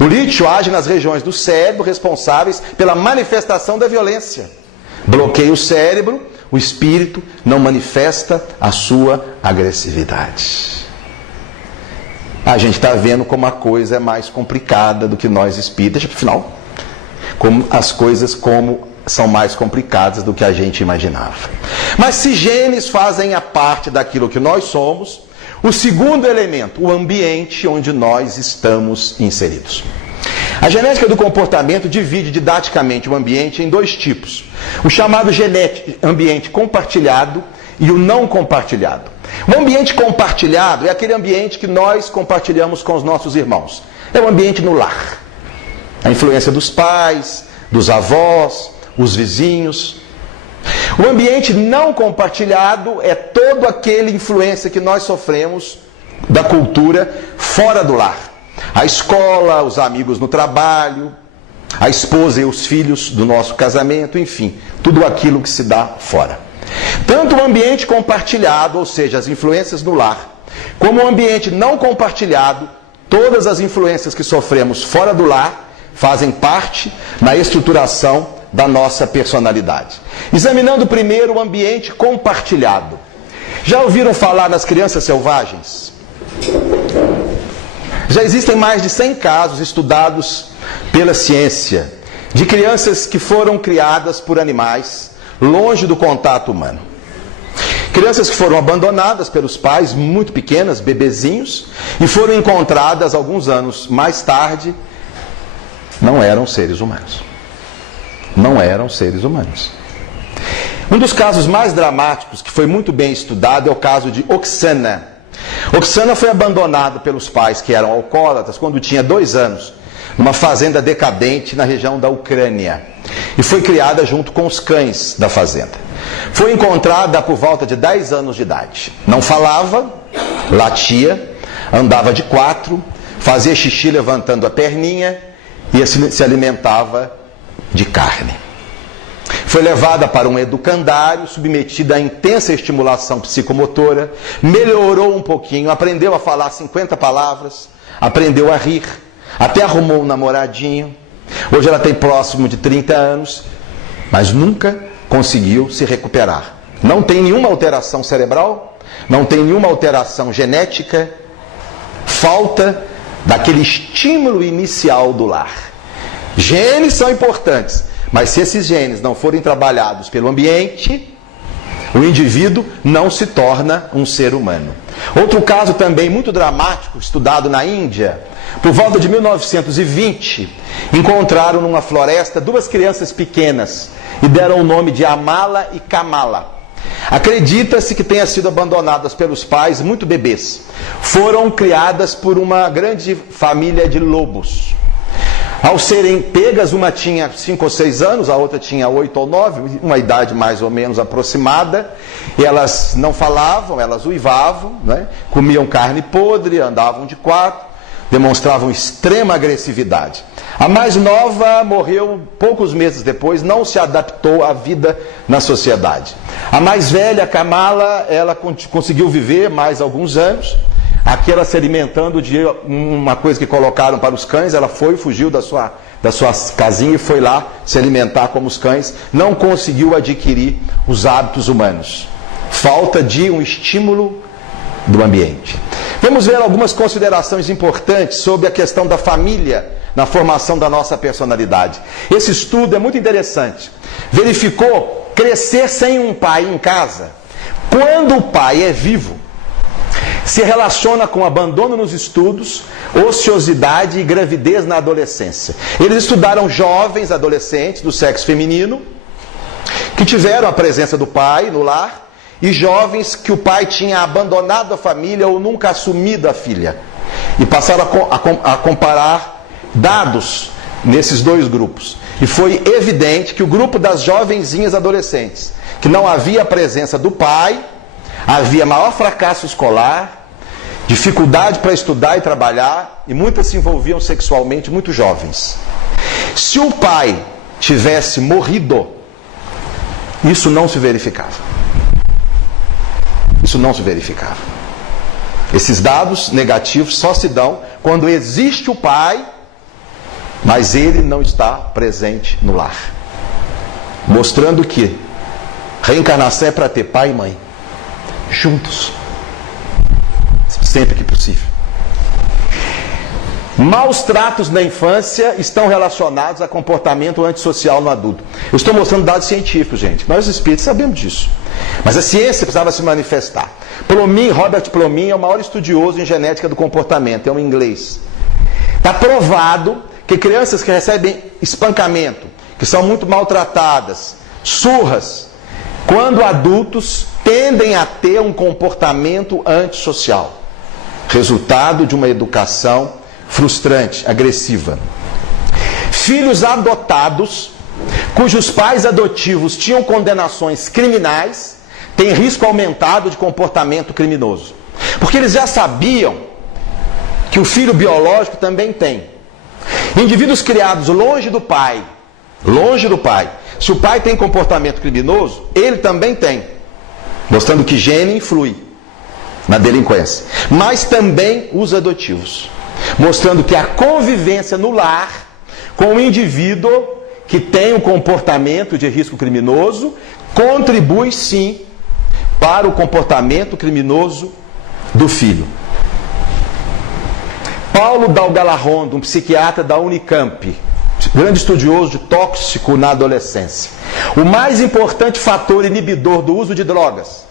O lítio age nas regiões do cérebro responsáveis pela manifestação da violência. Bloqueia o cérebro, o espírito não manifesta a sua agressividade. A gente está vendo como a coisa é mais complicada do que nós espíritas, afinal, como as coisas como são mais complicadas do que a gente imaginava. Mas se genes fazem a parte daquilo que nós somos, o segundo elemento, o ambiente onde nós estamos inseridos. A genética do comportamento divide didaticamente o ambiente em dois tipos. O chamado ambiente compartilhado e o não compartilhado. O ambiente compartilhado é aquele ambiente que nós compartilhamos com os nossos irmãos. É o ambiente no lar. A influência dos pais, dos avós, os vizinhos. O ambiente não compartilhado é todo aquele influência que nós sofremos da cultura fora do lar. A escola, os amigos no trabalho, a esposa e os filhos do nosso casamento, enfim, tudo aquilo que se dá fora. Tanto o ambiente compartilhado, ou seja, as influências do lar, como o ambiente não compartilhado, todas as influências que sofremos fora do lar fazem parte na estruturação da nossa personalidade. Examinando primeiro o ambiente compartilhado. Já ouviram falar nas crianças selvagens? Já existem mais de 100 casos estudados pela ciência de crianças que foram criadas por animais longe do contato humano. Crianças que foram abandonadas pelos pais muito pequenas, bebezinhos, e foram encontradas alguns anos mais tarde, não eram seres humanos. Não eram seres humanos. Um dos casos mais dramáticos, que foi muito bem estudado, é o caso de Oksana. Oksana foi abandonado pelos pais que eram alcoólatras quando tinha 2 anos, numa fazenda decadente na região da Ucrânia. E foi criada junto com os cães da fazenda. Foi encontrada por volta de 10 anos de idade. Não falava, latia, andava de 4, fazia xixi levantando a perninha e se alimentava de carne. Foi levada para um educandário, submetida a intensa estimulação psicomotora, melhorou um pouquinho, aprendeu a falar 50 palavras, aprendeu a rir, até arrumou um namoradinho. Hoje ela tem próximo de 30 anos, mas nunca conseguiu se recuperar. Não tem nenhuma alteração cerebral, não tem nenhuma alteração genética, falta daquele estímulo inicial do lar. Genes são importantes, mas se esses genes não forem trabalhados pelo ambiente, o indivíduo não se torna um ser humano. Outro caso também muito dramático, estudado na Índia, por volta de 1920, encontraram numa floresta 2 crianças pequenas e deram o nome de Amala e Kamala. Acredita-se que tenham sido abandonadas pelos pais muito bebês. Foram criadas por uma grande família de lobos. Ao serem pegas, uma tinha 5 ou 6 anos, a outra tinha 8 ou 9, uma idade mais ou menos aproximada. E elas não falavam, elas uivavam, né? Comiam carne podre, andavam de 4, demonstravam extrema agressividade. A mais nova morreu poucos meses depois, não se adaptou à vida na sociedade. A mais velha, Kamala, ela conseguiu viver mais alguns anos. Aquela se alimentando de uma coisa que colocaram para os cães, ela fugiu da sua casinha e foi lá se alimentar como os cães, não conseguiu adquirir os hábitos humanos. Falta de um estímulo do ambiente. Vamos ver algumas considerações importantes sobre a questão da família na formação da nossa personalidade. Esse estudo é muito interessante. Verificou crescer sem um pai em casa. Quando o pai é vivo, se relaciona com abandono nos estudos, ociosidade e gravidez na adolescência. Eles estudaram jovens adolescentes do sexo feminino que tiveram a presença do pai no lar e jovens que o pai tinha abandonado a família ou nunca assumido a filha. E passaram a comparar dados nesses 2 grupos. E foi evidente que o grupo das jovenzinhas adolescentes, que não havia a presença do pai, havia maior fracasso escolar, dificuldade para estudar e trabalhar, e muitas se envolviam sexualmente muito jovens. Se o pai tivesse morrido, isso não se verificava. Isso não se verificava. Esses dados negativos só se dão quando existe o pai, mas ele não está presente no lar. Mostrando que reencarnação é para ter pai e mãe juntos, sempre que possível. Maus tratos na infância estão relacionados a comportamento antissocial no adulto. Eu estou mostrando dados científicos, gente. Nós espíritos sabemos disso. Mas a ciência precisava se manifestar. Robert Plomin é o maior estudioso em genética do comportamento, é um inglês. Está provado que crianças que recebem espancamento, que são muito maltratadas, surras, quando adultos tendem a ter um comportamento antissocial. Resultado de uma educação frustrante, agressiva. Filhos adotados, cujos pais adotivos tinham condenações criminais, têm risco aumentado de comportamento criminoso. Porque eles já sabiam que o filho biológico também tem. Indivíduos criados longe do pai, se o pai tem comportamento criminoso, ele também tem. Mostrando que gene influi na delinquência. Mas também os adotivos. Mostrando que a convivência no lar com o indivíduo que tem um comportamento de risco criminoso contribui sim para o comportamento criminoso do filho. Paulo Dalgalarrondo, um psiquiatra da Unicamp, grande estudioso de tóxico na adolescência. O mais importante fator inibidor do uso de drogas: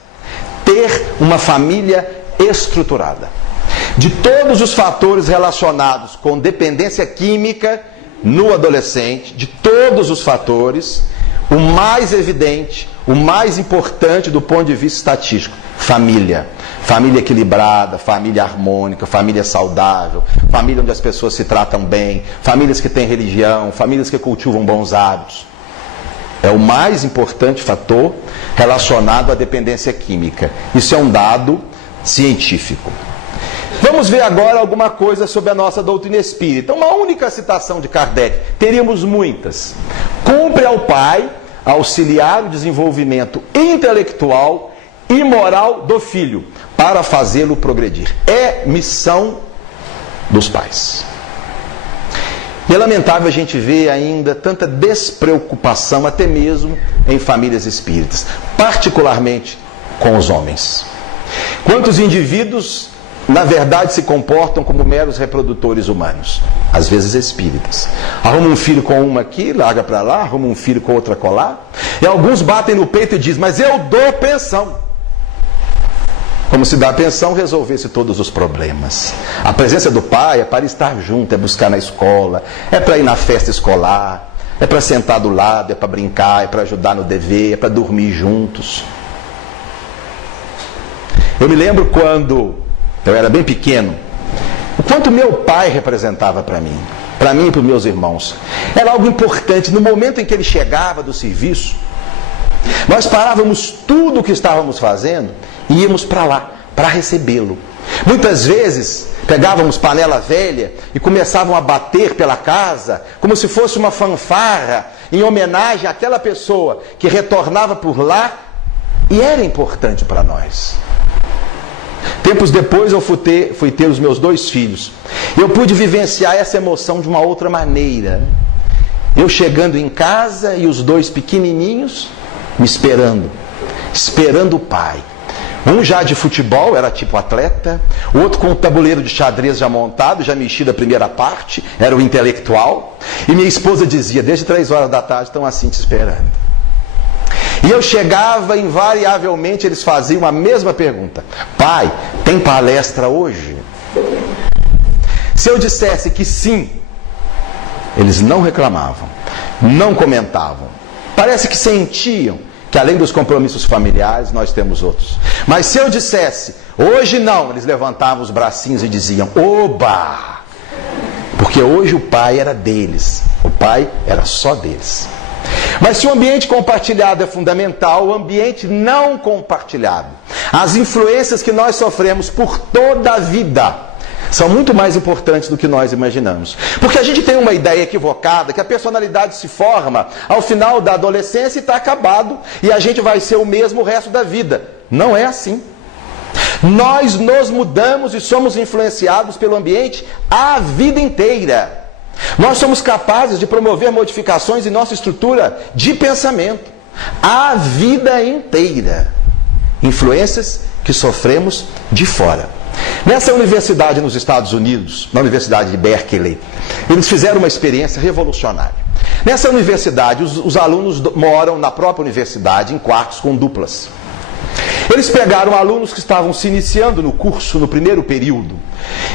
ter uma família estruturada. De todos os fatores relacionados com dependência química no adolescente, de todos os fatores, o mais evidente, o mais importante do ponto de vista estatístico: família. Família equilibrada, família harmônica, família saudável, família onde as pessoas se tratam bem, famílias que têm religião, famílias que cultivam bons hábitos. É o mais importante fator relacionado à dependência química. Isso é um dado científico. Vamos ver agora alguma coisa sobre a nossa doutrina espírita. Uma única citação de Kardec, teríamos muitas. Cumpre ao pai auxiliar o desenvolvimento intelectual e moral do filho, para fazê-lo progredir. É missão dos pais. E é lamentável a gente ver ainda tanta despreocupação, até mesmo em famílias espíritas, particularmente com os homens. Quantos indivíduos, na verdade, se comportam como meros reprodutores humanos, às vezes espíritas. Arruma um filho com uma aqui, larga para lá, arruma um filho com outra colar, e alguns batem no peito e dizem: mas eu dou pensão. Como se dar pensão resolvesse todos os problemas. A presença do pai é para estar junto, é buscar na escola, é para ir na festa escolar, é para sentar do lado, é para brincar, é para ajudar no dever, é para dormir juntos. Eu me lembro quando eu era bem pequeno, o quanto meu pai representava para mim e para os meus irmãos. Era algo importante. No momento em que ele chegava do serviço, nós parávamos tudo o que estávamos fazendo e íamos para lá, para recebê-lo. Muitas vezes pegávamos panela velha e começavam a bater pela casa, como se fosse uma fanfarra, em homenagem àquela pessoa que retornava por lá e era importante para nós. Tempos depois eu fui ter os meus 2 filhos. Eu pude vivenciar essa emoção de uma outra maneira. Eu chegando em casa e os 2 pequenininhos me esperando o pai. Um já de futebol, era tipo atleta. O outro com o tabuleiro de xadrez já montado, já mexido a primeira parte, era o intelectual. E minha esposa dizia: desde 3 horas da tarde estão assim te esperando. E eu chegava, invariavelmente eles faziam a mesma pergunta: pai, tem palestra hoje? Se eu dissesse que sim, eles não reclamavam, não comentavam. Parece que sentiam que além dos compromissos familiares, nós temos outros. Mas se eu dissesse hoje não, eles levantavam os bracinhos e diziam: oba! Porque hoje o pai era deles, o pai era só deles. Mas se o ambiente compartilhado é fundamental, o ambiente não compartilhado, as influências que nós sofremos por toda a vida, são muito mais importantes do que nós imaginamos. Porque a gente tem uma ideia equivocada que a personalidade se forma ao final da adolescência e está acabado, e a gente vai ser o mesmo o resto da vida. Não é assim. Nós nos mudamos e somos influenciados pelo ambiente a vida inteira. Nós somos capazes de promover modificações em nossa estrutura de pensamento a vida inteira. Influências que sofremos de fora. Nessa universidade nos Estados Unidos, na Universidade de Berkeley, eles fizeram uma experiência revolucionária. Nessa universidade, os alunos moram na própria universidade em quartos com duplas. Eles pegaram alunos que estavam se iniciando no curso, no primeiro período,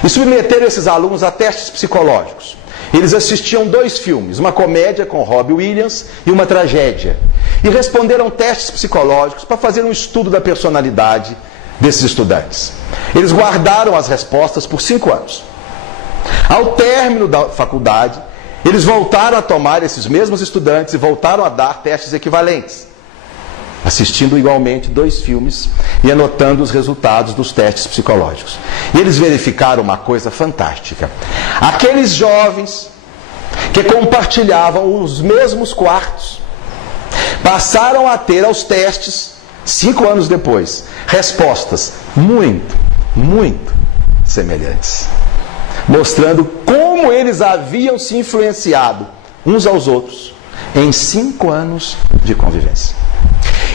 e submeteram esses alunos a testes psicológicos. Eles assistiam 2 filmes, uma comédia com Robin Williams e uma tragédia, e responderam testes psicológicos para fazer um estudo da personalidade desses estudantes. Eles guardaram as respostas por 5 anos. Ao término da faculdade, eles voltaram a tomar esses mesmos estudantes e voltaram a dar testes equivalentes, assistindo igualmente 2 filmes e anotando os resultados dos testes psicológicos. E eles verificaram uma coisa fantástica. Aqueles jovens que compartilhavam os mesmos quartos passaram a ter aos testes, 5 anos depois, respostas muito semelhantes, mostrando como eles haviam se influenciado uns aos outros em 5 anos de convivência.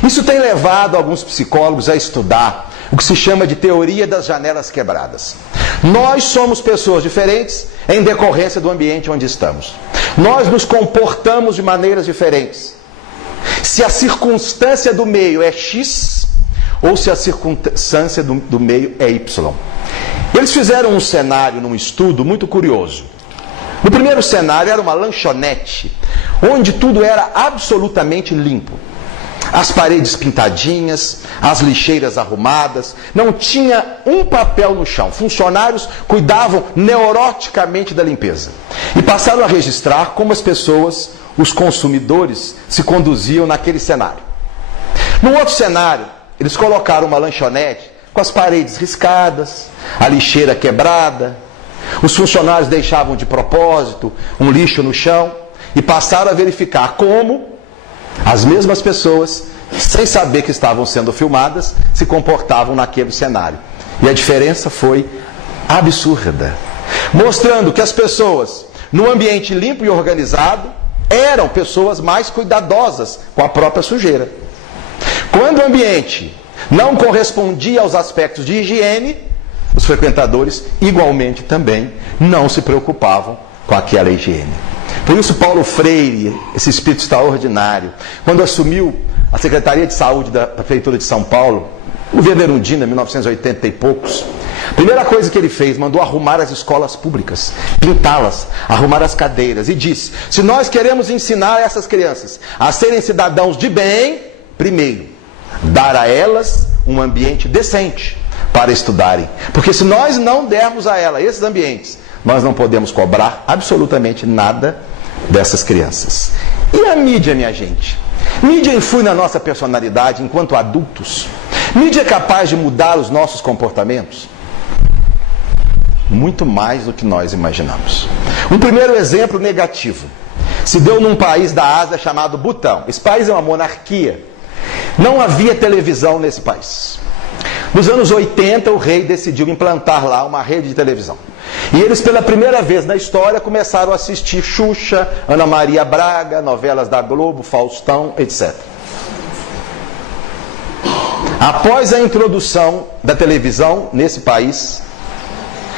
Isso tem levado alguns psicólogos a estudar o que se chama de teoria das janelas quebradas. Nós somos pessoas diferentes em decorrência do ambiente onde estamos. Nós nos comportamos de maneiras diferentes. Se a circunstância do meio é X ou se a circunstância do meio é Y. Eles fizeram um cenário num estudo muito curioso. No primeiro cenário era uma lanchonete, onde tudo era absolutamente limpo. As paredes pintadinhas, as lixeiras arrumadas, não tinha um papel no chão. Funcionários cuidavam neuroticamente da limpeza. E passaram a registrar como as pessoas, os consumidores, se conduziam naquele cenário. No outro cenário, eles colocaram uma lanchonete com as paredes riscadas, a lixeira quebrada. Os funcionários deixavam de propósito um lixo no chão e passaram a verificar como as mesmas pessoas, sem saber que estavam sendo filmadas, se comportavam naquele cenário. E a diferença foi absurda, mostrando que as pessoas, num ambiente limpo e organizado, eram pessoas mais cuidadosas com a própria sujeira. Quando o ambiente não correspondia aos aspectos de higiene, os frequentadores, igualmente também, não se preocupavam com aquela higiene. Por isso Paulo Freire, esse espírito extraordinário, quando assumiu a Secretaria de Saúde da Prefeitura de São Paulo, o governo Erundina, em 1980 e poucos, a primeira coisa que ele fez, mandou arrumar as escolas públicas, pintá-las, arrumar as cadeiras, e disse: se nós queremos ensinar essas crianças a serem cidadãos de bem, primeiro, dar a elas um ambiente decente para estudarem. Porque se nós não dermos a elas esses ambientes, nós não podemos cobrar absolutamente nada dessas crianças. E a mídia, minha gente? Mídia influi na nossa personalidade enquanto adultos? Mídia é capaz de mudar os nossos comportamentos? Muito mais do que nós imaginamos. Um primeiro exemplo negativo se deu num país da Ásia chamado Butão. Esse país é uma monarquia. Não havia televisão nesse país. Nos anos 80, o rei decidiu implantar lá uma rede de televisão. E eles, pela primeira vez na história, começaram a assistir Xuxa, Ana Maria Braga, novelas da Globo, Faustão, etc. Após a introdução da televisão nesse país,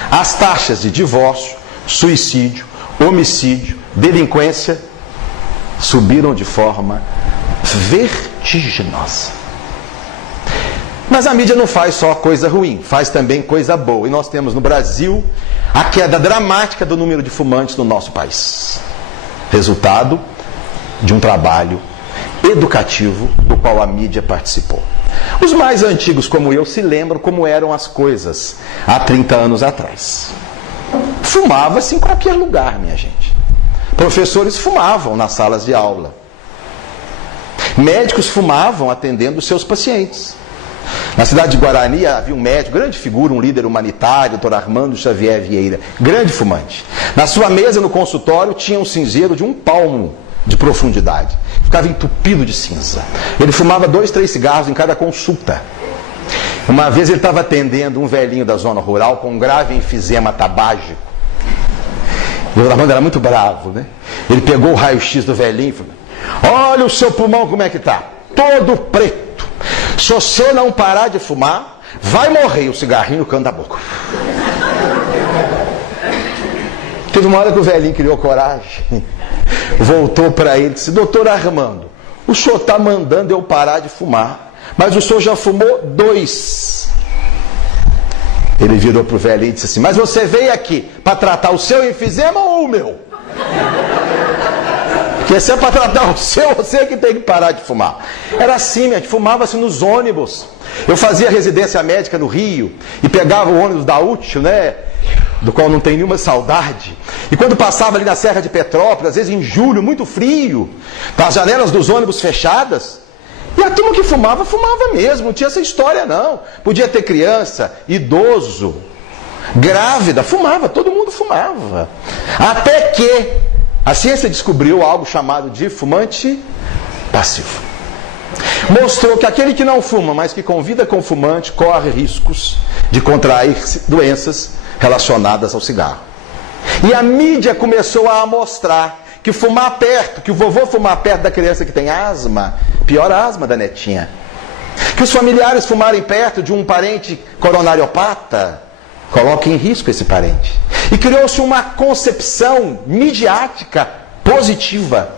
as taxas de divórcio, suicídio, homicídio, delinquência subiram de forma vertiginosa. Mas a mídia não faz só coisa ruim, faz também coisa boa. E nós temos no Brasil a queda dramática do número de fumantes no nosso país. Resultado de um trabalho educativo do qual a mídia participou. Os mais antigos, como eu, se lembram como eram as coisas há 30 anos atrás. Fumava-se em qualquer lugar, minha gente. Professores fumavam nas salas de aula. Médicos fumavam atendendo seus pacientes. Na cidade de Guarani havia um médico, grande figura, um líder humanitário, Dr. Armando Xavier Vieira, grande fumante. Na sua mesa no consultório tinha um cinzeiro de 1 palmo de profundidade. Ficava entupido de cinza. Ele fumava 2, 3 cigarros em cada consulta. Uma vez ele estava atendendo um velhinho da zona rural com um grave enfisema tabágico. O Dr. Armando era muito bravo, né? Ele pegou o raio-x do velhinho e falou: olha o seu pulmão como é que está, todo preto. Se você não parar de fumar, vai morrer. O cigarrinho no canto da boca. Teve uma hora que o velhinho criou coragem, voltou para ele e disse: doutor Armando, o senhor está mandando eu parar de fumar, mas o senhor já fumou 2. Ele virou para o velhinho e disse assim: mas você veio aqui para tratar o seu enfisema ou o meu? Porque se é para tratar o seu, você que tem que parar de fumar. Era assim, a gente fumava-se nos ônibus. Eu fazia residência médica no Rio e pegava o ônibus da Útil, né? Do qual não tem nenhuma saudade. E quando passava ali na Serra de Petrópolis, às vezes em julho, muito frio, com as janelas dos ônibus fechadas, e a turma que fumava, fumava mesmo, não tinha essa história não. Podia ter criança, idoso, grávida, fumava, todo mundo fumava. Até que a ciência descobriu algo chamado de fumante passivo. Mostrou que aquele que não fuma, mas que convida com fumante, corre riscos de contrair doenças relacionadas ao cigarro. E a mídia começou a mostrar que fumar perto, que o vovô fumar perto da criança que tem asma, piora a asma da netinha. Que os familiares fumarem perto de um parente coronariopata, coloca em risco esse parente. E criou-se uma concepção midiática positiva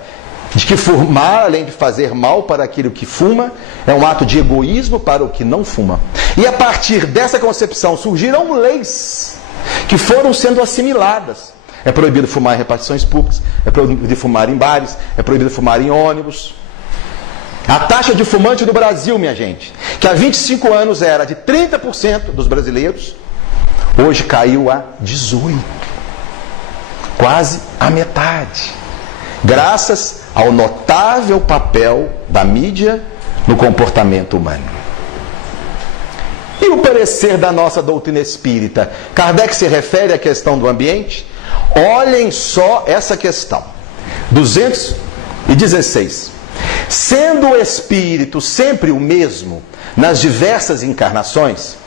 de que fumar, além de fazer mal para aquele que fuma, é um ato de egoísmo para o que não fuma. E a partir dessa concepção surgiram leis que foram sendo assimiladas. É proibido fumar em repartições públicas, é proibido fumar em bares, é proibido fumar em ônibus. A taxa de fumante do Brasil, minha gente, que há 25 anos era de 30% dos brasileiros, hoje caiu a 18%. Quase a metade. Graças ao notável papel da mídia no comportamento humano. E o parecer da nossa doutrina espírita? Kardec se refere à questão do ambiente? Olhem só essa questão. 216. Sendo o espírito sempre o mesmo nas diversas encarnações,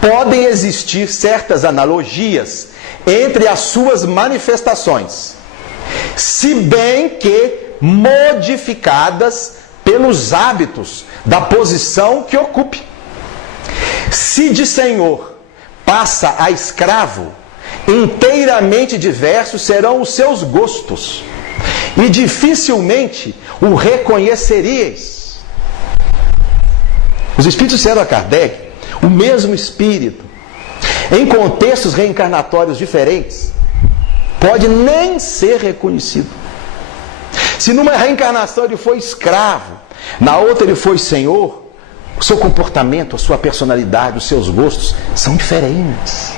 podem existir certas analogias entre as suas manifestações, se bem que modificadas pelos hábitos da posição que ocupe. Se de senhor passa a escravo, inteiramente diversos serão os seus gostos, e dificilmente o reconheceríeis. Os espíritos disseram a Kardec: o mesmo espírito, em contextos reencarnatórios diferentes, pode nem ser reconhecido. Se numa reencarnação ele foi escravo, na outra ele foi senhor, o seu comportamento, a sua personalidade, os seus gostos são diferentes.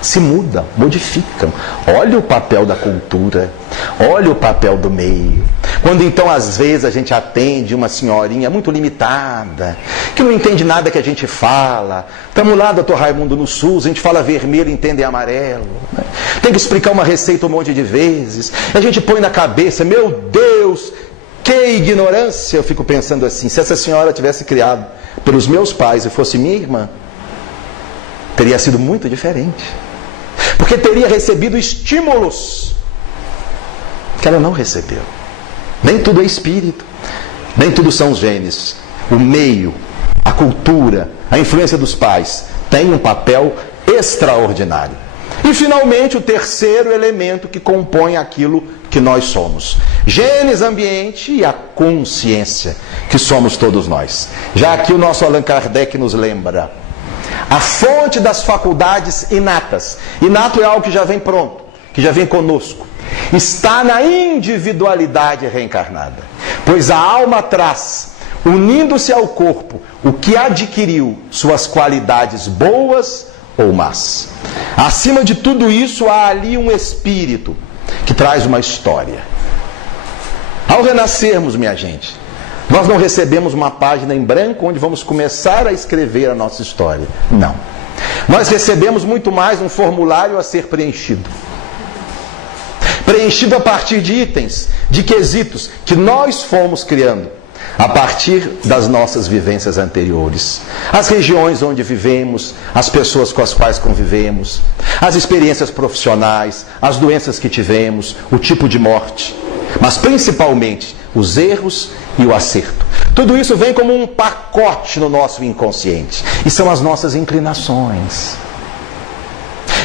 Se mudam, modificam. Olha o papel da cultura, olha o papel do meio. Quando então às vezes a gente atende uma senhorinha muito limitada, que não entende nada que a gente fala. Estamos lá, doutor Raimundo, no SUS, a gente fala vermelho e entende amarelo, né? Tem que explicar uma receita um monte de vezes. A gente põe na cabeça: meu Deus, que ignorância. Eu fico pensando assim: se essa senhora tivesse criado pelos meus pais e fosse minha irmã, teria sido muito diferente. Porque teria recebido estímulos que ela não recebeu. Nem tudo é espírito, nem tudo são os genes. O meio, a cultura, a influência dos pais tem um papel extraordinário. E finalmente o terceiro elemento que compõe aquilo que nós somos: genes, ambiente e a consciência, que somos todos nós. Já aqui o nosso Allan Kardec nos lembra: a fonte das faculdades inatas. Inato é algo que já vem pronto, que já vem conosco. Está na individualidade reencarnada. Pois a alma traz, unindo-se ao corpo, o que adquiriu, suas qualidades boas ou más. Acima de tudo isso, há ali um espírito que traz uma história. Ao renascermos, minha gente, nós não recebemos uma página em branco onde vamos começar a escrever a nossa história. Não. Nós recebemos muito mais um formulário a ser preenchido. Preenchido a partir de itens, de quesitos que nós fomos criando a partir das nossas vivências anteriores. As regiões onde vivemos, as pessoas com as quais convivemos, as experiências profissionais, as doenças que tivemos, o tipo de morte, mas principalmente os erros e o acerto. Tudo isso vem como um pacote no nosso inconsciente. E são as nossas inclinações.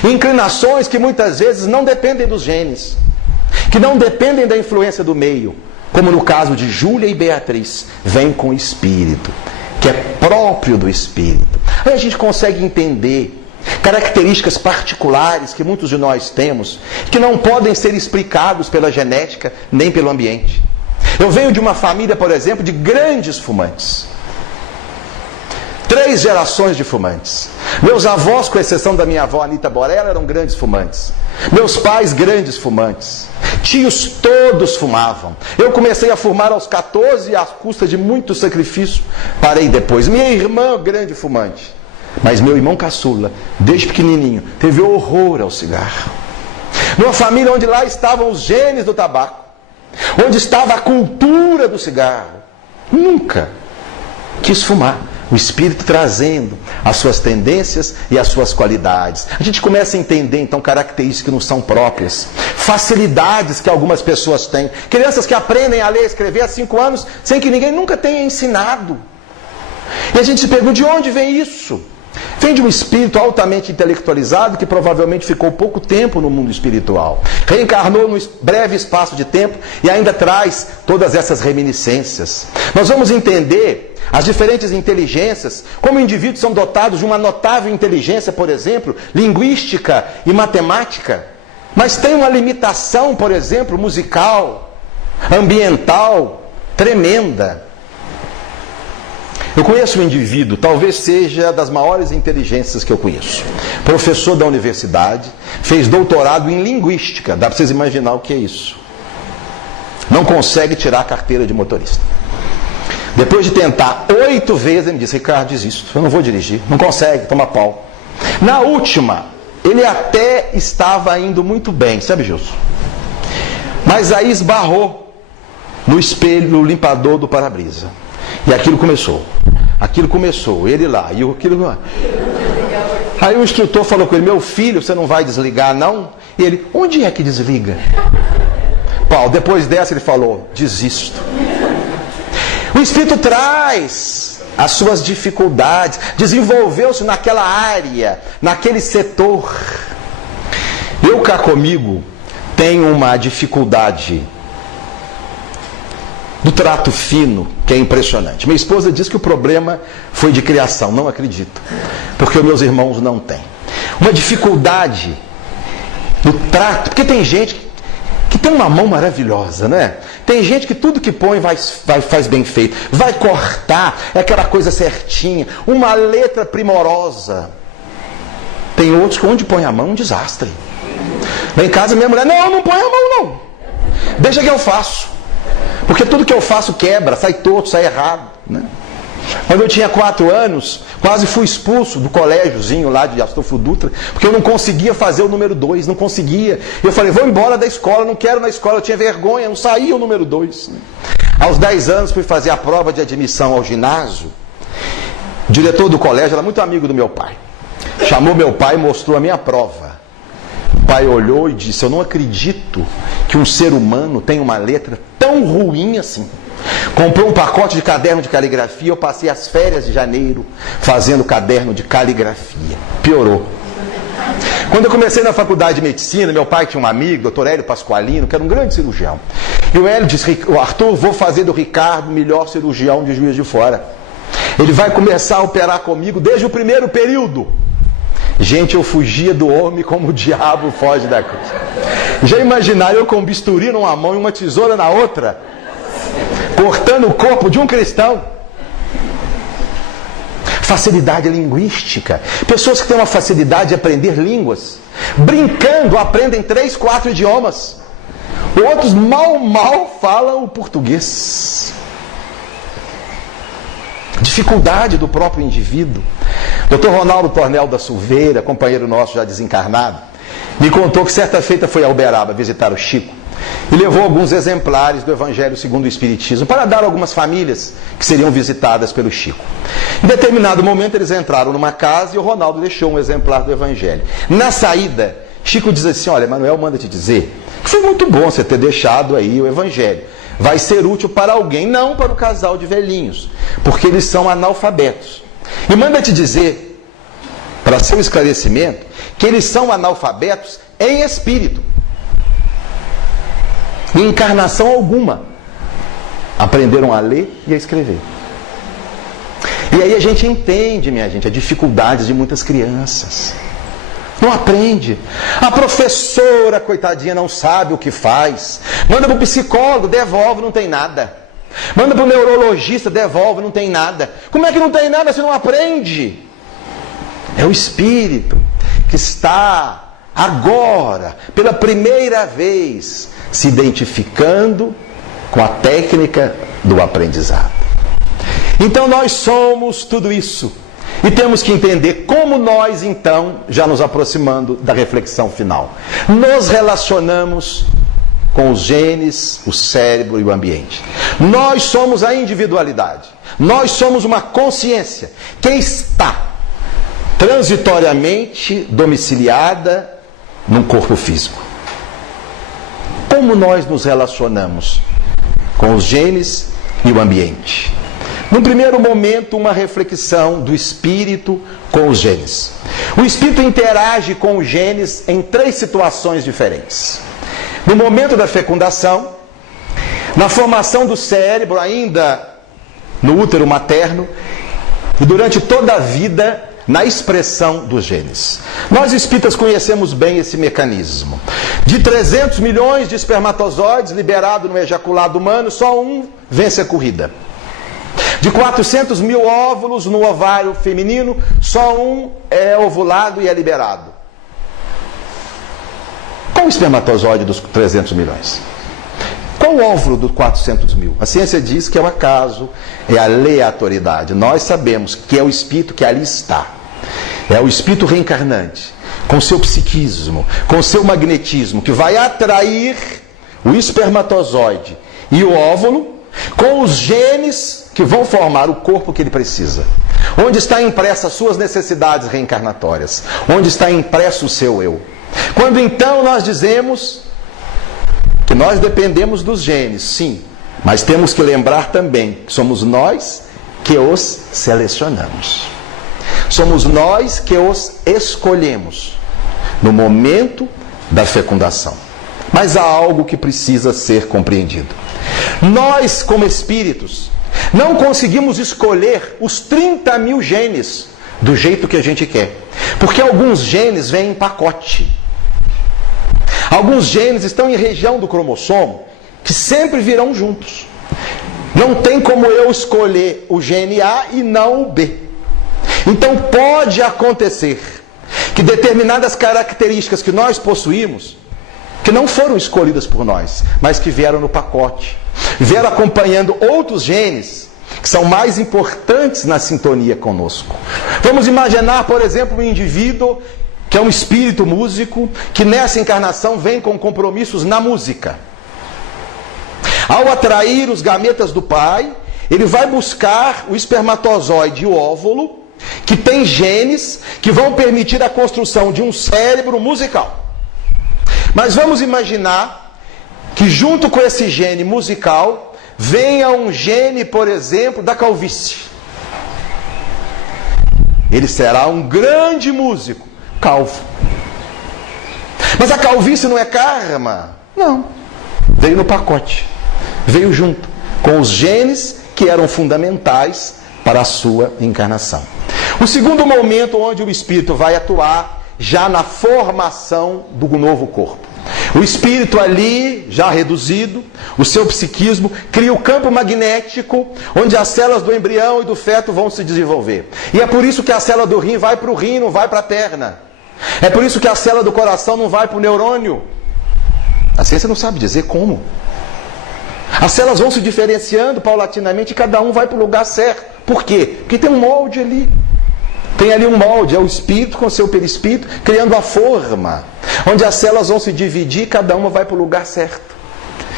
Inclinações que muitas vezes não dependem dos genes, que não dependem da influência do meio, como no caso de Júlia e Beatriz, vem com o espírito, que é próprio do espírito. Aí a gente consegue entender características particulares que muitos de nós temos, que não podem ser explicados pela genética nem pelo ambiente. Eu venho de uma família, por exemplo, de grandes fumantes. 3 gerações de fumantes. Meus avós, com exceção da minha avó Anita Borella, eram grandes fumantes. Meus pais, grandes fumantes. Tios todos fumavam. Eu comecei a fumar aos 14 à custa de muito sacrifício. Parei depois. Minha irmã, grande fumante. Mas meu irmão caçula, desde pequenininho, teve horror ao cigarro. Numa família onde lá estavam os genes do tabaco, onde estava a cultura do cigarro, nunca quis fumar. O Espírito trazendo as suas tendências e as suas qualidades. A gente começa a entender, então, características que não são próprias. Facilidades que algumas pessoas têm. Crianças que aprendem a ler e escrever há 5 anos, sem que ninguém nunca tenha ensinado. E a gente se pergunta, de onde vem isso? Vem de um espírito altamente intelectualizado que provavelmente ficou pouco tempo no mundo espiritual. Reencarnou num breve espaço de tempo e ainda traz todas essas reminiscências. Nós vamos entender as diferentes inteligências, como indivíduos são dotados de uma notável inteligência, por exemplo, linguística e matemática, mas tem uma limitação, por exemplo, musical, ambiental, tremenda. Eu conheço um indivíduo, talvez seja das maiores inteligências que eu conheço. Professor da universidade, fez doutorado em linguística. Dá para vocês imaginar o que é isso. Não consegue tirar a carteira de motorista. Depois de tentar 8 vezes, ele me disse, Ricardo, desisto, eu não vou dirigir. Não consegue, toma pau. Na última, ele até estava indo muito bem, sabe, Gilson? Mas aí esbarrou no espelho, no limpador do para-brisa. E aquilo começou, ele lá, e aquilo lá. Aí o instrutor falou com ele, meu filho, você não vai desligar não? E ele, onde é que desliga? Paulo, depois dessa ele falou, desisto. O Espírito traz as suas dificuldades, desenvolveu-se naquela área, naquele setor. Eu cá comigo tenho uma dificuldade do trato fino, que é impressionante. Minha esposa diz que o problema foi de criação, não acredito, porque os meus irmãos não têm. Uma dificuldade do trato, porque tem gente que tem uma mão maravilhosa, né? Tem gente que tudo que põe faz bem feito, vai cortar, é aquela coisa certinha, uma letra primorosa. Tem outros que onde põe a mão, um desastre. Lá em casa minha mulher, não põe a mão não, deixa que eu faço. Porque tudo que eu faço quebra, sai torto, sai errado, né? Quando eu tinha 4 anos, quase fui expulso do colégiozinho lá de Astolfo Dutra, porque eu não conseguia fazer o número 2, não conseguia. Eu falei, vou embora da escola, não quero na escola, eu tinha vergonha, não saía o número 2. Né? Aos 10 anos fui fazer a prova de admissão ao ginásio. O diretor do colégio era muito amigo do meu pai. Chamou meu pai e mostrou a minha prova. O pai olhou e disse, eu não acredito que um ser humano tem uma letra tão ruim assim. Comprou um pacote de caderno de caligrafia, eu passei as férias de janeiro fazendo caderno de caligrafia. Piorou. Quando eu comecei na faculdade de medicina, meu pai tinha um amigo, Dr. Hélio Pasqualino, que era um grande cirurgião. E o Hélio disse, Arthur, vou fazer do Ricardo o melhor cirurgião de Juiz de Fora. Ele vai começar a operar comigo desde o primeiro período. Gente, eu fugia do homem como o diabo foge da cruz. Já imaginaram eu com um bisturi numa mão e uma tesoura na outra, cortando o corpo de um cristão? Facilidade linguística. Pessoas que têm uma facilidade de aprender línguas, brincando, aprendem 3, 4 idiomas. Outros mal falam o português. Dificuldade do próprio indivíduo. Dr. Ronaldo Tornel da Silveira, companheiro nosso já desencarnado, me contou que certa feita foi a Uberaba visitar o Chico e levou alguns exemplares do Evangelho segundo o Espiritismo para dar a algumas famílias que seriam visitadas pelo Chico. Em determinado momento eles entraram numa casa e o Ronaldo deixou um exemplar do Evangelho. Na saída, Chico diz assim, olha, Manuel, manda te dizer que foi muito bom você ter deixado aí o Evangelho. Vai ser útil para alguém, não para o casal de velhinhos, porque eles são analfabetos. E manda te dizer para seu esclarecimento, que eles são analfabetos em espírito. Em encarnação alguma. Aprenderam a ler e a escrever. E aí a gente entende, minha gente, as dificuldades de muitas crianças. Não aprende. A professora, coitadinha, não sabe o que faz. Manda para o psicólogo, devolve, não tem nada. Manda para o neurologista, devolve, não tem nada. Como é que não tem nada se não aprende? É o espírito que está agora, pela primeira vez, se identificando com a técnica do aprendizado. Então nós somos tudo isso. E temos que entender como nós, então, já nos aproximando da reflexão final, nos relacionamos com os genes, o cérebro e o ambiente. Nós somos a individualidade. Nós somos uma consciência que está transitoriamente domiciliada num corpo físico. Como nós nos relacionamos com os genes e o ambiente? No primeiro momento, uma reflexão do espírito com os genes. O espírito interage com os genes em 3 situações diferentes. No momento da fecundação, na formação do cérebro, ainda no útero materno, e durante toda a vida, na expressão dos genes. Nós espíritas conhecemos bem esse mecanismo. De 300 milhões de espermatozoides liberados no ejaculado humano, só um vence a corrida. De 400 mil óvulos no ovário feminino, só um é ovulado e é liberado. Qual o espermatozoide dos 300 milhões? Qual o óvulo dos 400 mil? A ciência diz que é o acaso, é a aleatoriedade. Nós sabemos que é o espírito que ali está. É o espírito reencarnante, com seu psiquismo, com seu magnetismo, que vai atrair o espermatozoide e o óvulo com os genes que vão formar o corpo que ele precisa. Onde está impressa as suas necessidades reencarnatórias. Onde está impresso o seu eu. Quando então nós dizemos que nós dependemos dos genes, sim, mas temos que lembrar também que somos nós que os selecionamos. Somos nós que os escolhemos no momento da fecundação. Mas há algo que precisa ser compreendido. Nós, como espíritos, não conseguimos escolher os 30 mil genes do jeito que a gente quer. Porque alguns genes vêm em pacote. Alguns genes estão em região do cromossomo que sempre virão juntos. Não tem como eu escolher o gene A e não o B. Então pode acontecer que determinadas características que nós possuímos, que não foram escolhidas por nós, mas que vieram no pacote, vieram acompanhando outros genes que são mais importantes na sintonia conosco. Vamos imaginar, por exemplo, um indivíduo que é um espírito músico, que nessa encarnação vem com compromissos na música. Ao atrair os gametas do pai, ele vai buscar o espermatozoide e o óvulo, que tem genes que vão permitir a construção de um cérebro musical. Mas vamos imaginar que junto com esse gene musical venha um gene, por exemplo, da calvície. Ele será um grande músico, calvo. Mas a calvície não é karma? Não. Veio no pacote. Veio junto com os genes que eram fundamentais para a sua encarnação. O segundo momento onde o espírito vai atuar já na formação do novo corpo. O espírito ali, já reduzido, o seu psiquismo, cria o campo magnético onde as células do embrião e do feto vão se desenvolver. E é por isso que a célula do rim vai para o rim, não vai para a perna. É por isso que a célula do coração não vai para o neurônio. A ciência não sabe dizer como. As células vão se diferenciando paulatinamente e cada um vai para o lugar certo. Por quê? Porque tem um molde ali. Tem ali um molde, é o espírito com seu perispírito, criando a forma, onde as células vão se dividir e cada uma vai para o lugar certo.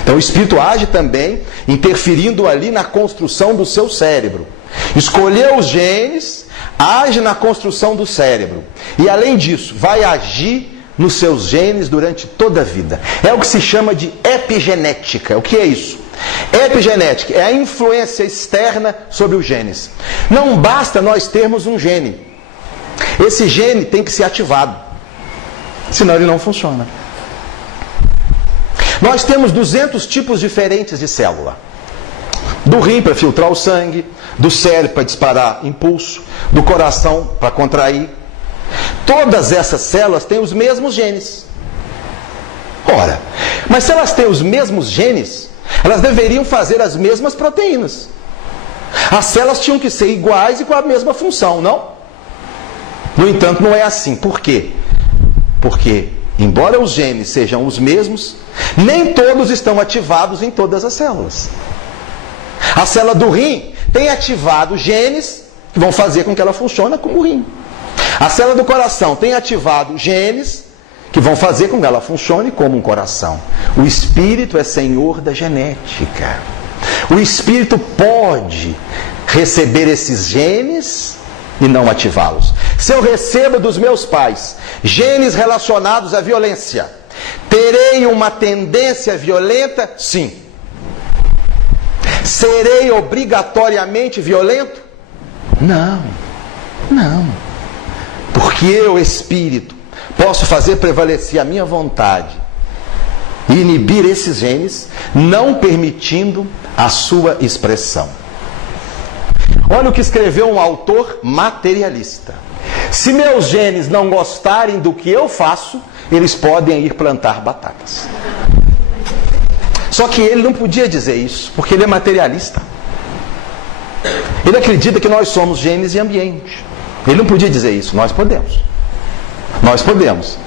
Então o espírito age também, interferindo ali na construção do seu cérebro. Escolheu os genes, age na construção do cérebro. E além disso, vai agir nos seus genes durante toda a vida. É o que se chama de epigenética. O que é isso? Epigenética é a influência externa sobre os genes. Não basta nós termos um gene. Esse gene tem que ser ativado, senão ele não funciona. Nós temos 200 tipos diferentes de célula. Do rim para filtrar o sangue, do cérebro para disparar impulso, do coração para contrair. Todas essas células têm os mesmos genes. Ora, mas se elas têm os mesmos genes, elas deveriam fazer as mesmas proteínas. As células tinham que ser iguais e com a mesma função, não? No entanto, não é assim. Por quê? Porque, embora os genes sejam os mesmos, nem todos estão ativados em todas as células. A célula do rim tem ativado genes que vão fazer com que ela funcione como o rim. A célula do coração tem ativado genes que vão fazer com que ela funcione como um coração. O espírito é senhor da genética. O espírito pode receber esses genes e não ativá-los. Se eu recebo dos meus pais genes relacionados à violência, terei uma tendência violenta? Sim. Serei obrigatoriamente violento? Não. Não. Porque eu, espírito, posso fazer prevalecer a minha vontade e inibir esses genes, não permitindo a sua expressão. Olha o que escreveu um autor materialista. Se meus genes não gostarem do que eu faço, eles podem ir plantar batatas. Só que ele não podia dizer isso, porque ele é materialista. Ele acredita que nós somos genes e ambiente. Ele não podia dizer isso, nós podemos. Nós podemos.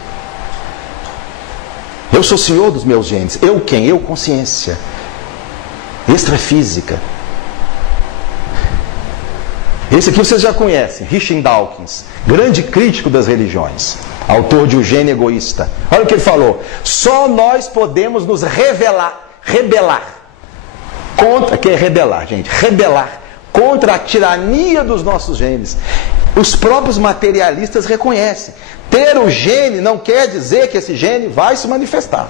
Eu sou senhor dos meus genes. Eu quem? Eu, consciência. Extrafísica. Esse aqui vocês já conhecem, Richard Dawkins, grande crítico das religiões, autor de O Gene Egoísta. Olha o que ele falou: só nós podemos nos rebelar contra, que é rebelar, gente, rebelar contra a tirania dos nossos genes. Os próprios materialistas reconhecem. Ter o gene não quer dizer que esse gene vai se manifestar.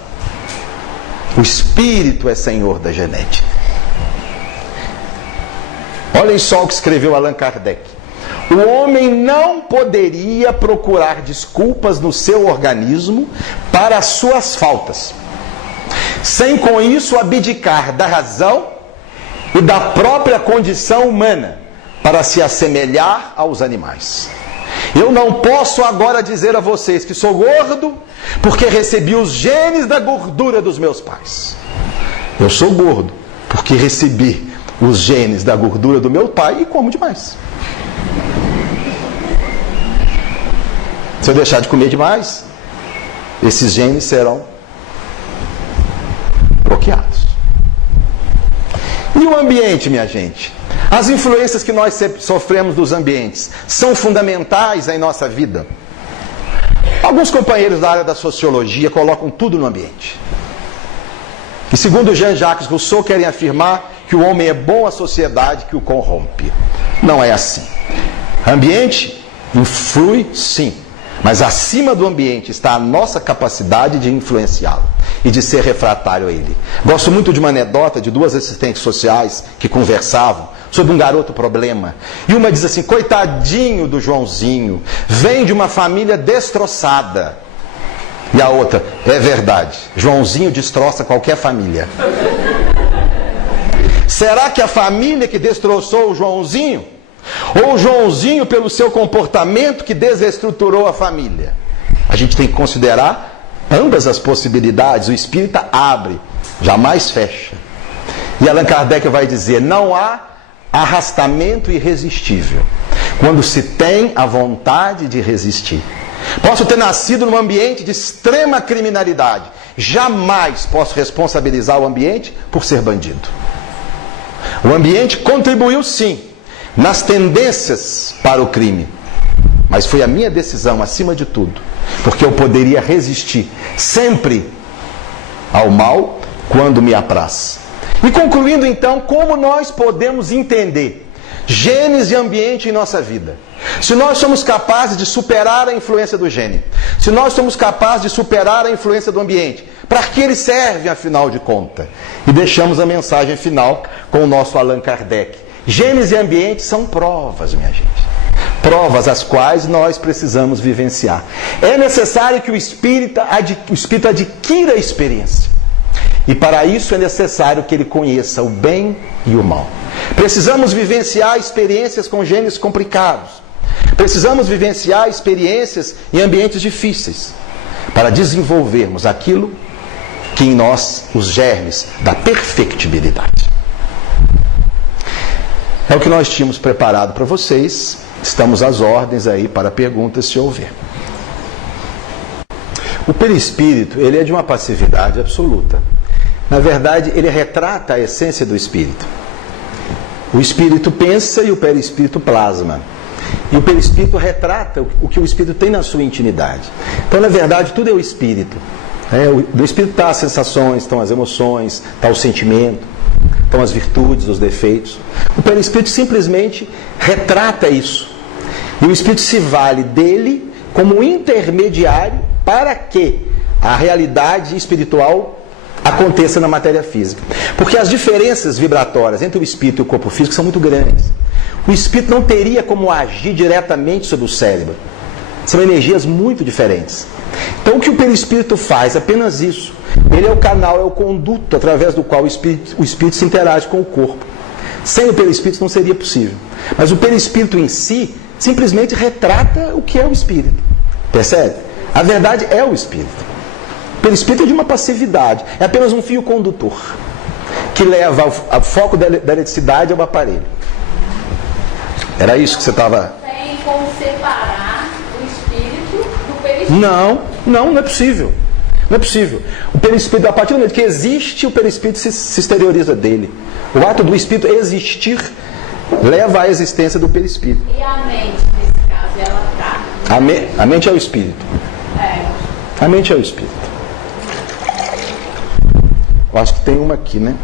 O espírito é senhor da genética. Olhem só o que escreveu Allan Kardec. O homem não poderia procurar desculpas no seu organismo para as suas faltas, sem com isso abdicar da razão e da própria condição humana para se assemelhar aos animais. Eu não posso agora dizer a vocês que sou gordo porque recebi os genes da gordura dos meus pais. Eu sou gordo porque recebi os genes da gordura do meu pai e como demais. Se eu deixar de comer demais, esses genes serão bloqueados. E o ambiente, minha gente? As influências que nós sofremos dos ambientes são fundamentais em nossa vida. Alguns companheiros da área da sociologia colocam tudo no ambiente. E segundo Jean-Jacques Rousseau, querem afirmar que o homem é bom à sociedade que o corrompe. Não é assim. Ambiente influi, sim. Mas acima do ambiente está a nossa capacidade de influenciá-lo e de ser refratário a ele. Gosto muito de uma anedota de duas assistentes sociais que conversavam sobre um garoto problema. E uma diz assim: coitadinho do Joãozinho, vem de uma família destroçada. E a outra: é verdade, Joãozinho destroça qualquer família. Será que a família que destroçou o Joãozinho? Ou o Joãozinho pelo seu comportamento que desestruturou a família? A gente tem que considerar ambas as possibilidades. O espírito abre, jamais fecha. E Allan Kardec vai dizer: não há arrastamento irresistível quando se tem a vontade de resistir. Posso ter nascido num ambiente de extrema criminalidade, jamais posso responsabilizar o ambiente por ser bandido. O ambiente contribuiu sim nas tendências para o crime, mas foi a minha decisão acima de tudo, porque eu poderia resistir sempre ao mal quando me apraz. E concluindo então, como nós podemos entender genes e ambiente em nossa vida? Se nós somos capazes de superar a influência do gene, se nós somos capazes de superar a influência do ambiente, para que eles servem afinal de contas? E deixamos a mensagem final com o nosso Allan Kardec. Genes e ambiente são provas, minha gente. provas as quais nós precisamos vivenciar. É necessário que o espírito adquira experiência. E para isso é necessário que ele conheça o bem e o mal. Precisamos vivenciar experiências com gênios complicados. Precisamos vivenciar experiências em ambientes difíceis para desenvolvermos aquilo que em nós, os germes da perfectibilidade. É o que nós tínhamos preparado para vocês. Estamos às ordens aí para perguntas, se houver. O perispírito, ele é de uma passividade absoluta. Na verdade, ele retrata a essência do espírito. O espírito pensa e o perispírito plasma. E o perispírito retrata o que o espírito tem na sua intimidade. Então, na verdade, tudo é o espírito. Do espírito estão as sensações, estão as emoções, está o sentimento, estão as virtudes, os defeitos. O perispírito simplesmente retrata isso. E o espírito se vale dele como intermediário para que a realidade espiritual aconteça na matéria física. Porque as diferenças vibratórias entre o espírito e o corpo físico são muito grandes. O espírito não teria como agir diretamente sobre o cérebro. São energias muito diferentes. Então o que o perispírito faz? Apenas isso. Ele é o canal, é o conduto através do qual o espírito se interage com o corpo. Sem o perispírito não seria possível. Mas o perispírito em si simplesmente retrata o que é o espírito. Percebe? A verdade é o espírito. O perispírito é de uma passividade. É apenas um fio condutor que leva o foco da eletricidade ao aparelho. Era isso que você estava... Tem como separar o espírito do perispírito? Não é possível. Não é possível. O perispírito, a partir do momento que existe, o perispírito se exterioriza dele. O ato do espírito existir leva à existência do perispírito. E a mente, nesse caso, ela está? A mente é o espírito. A mente é o espírito. Eu acho que tem uma aqui, né?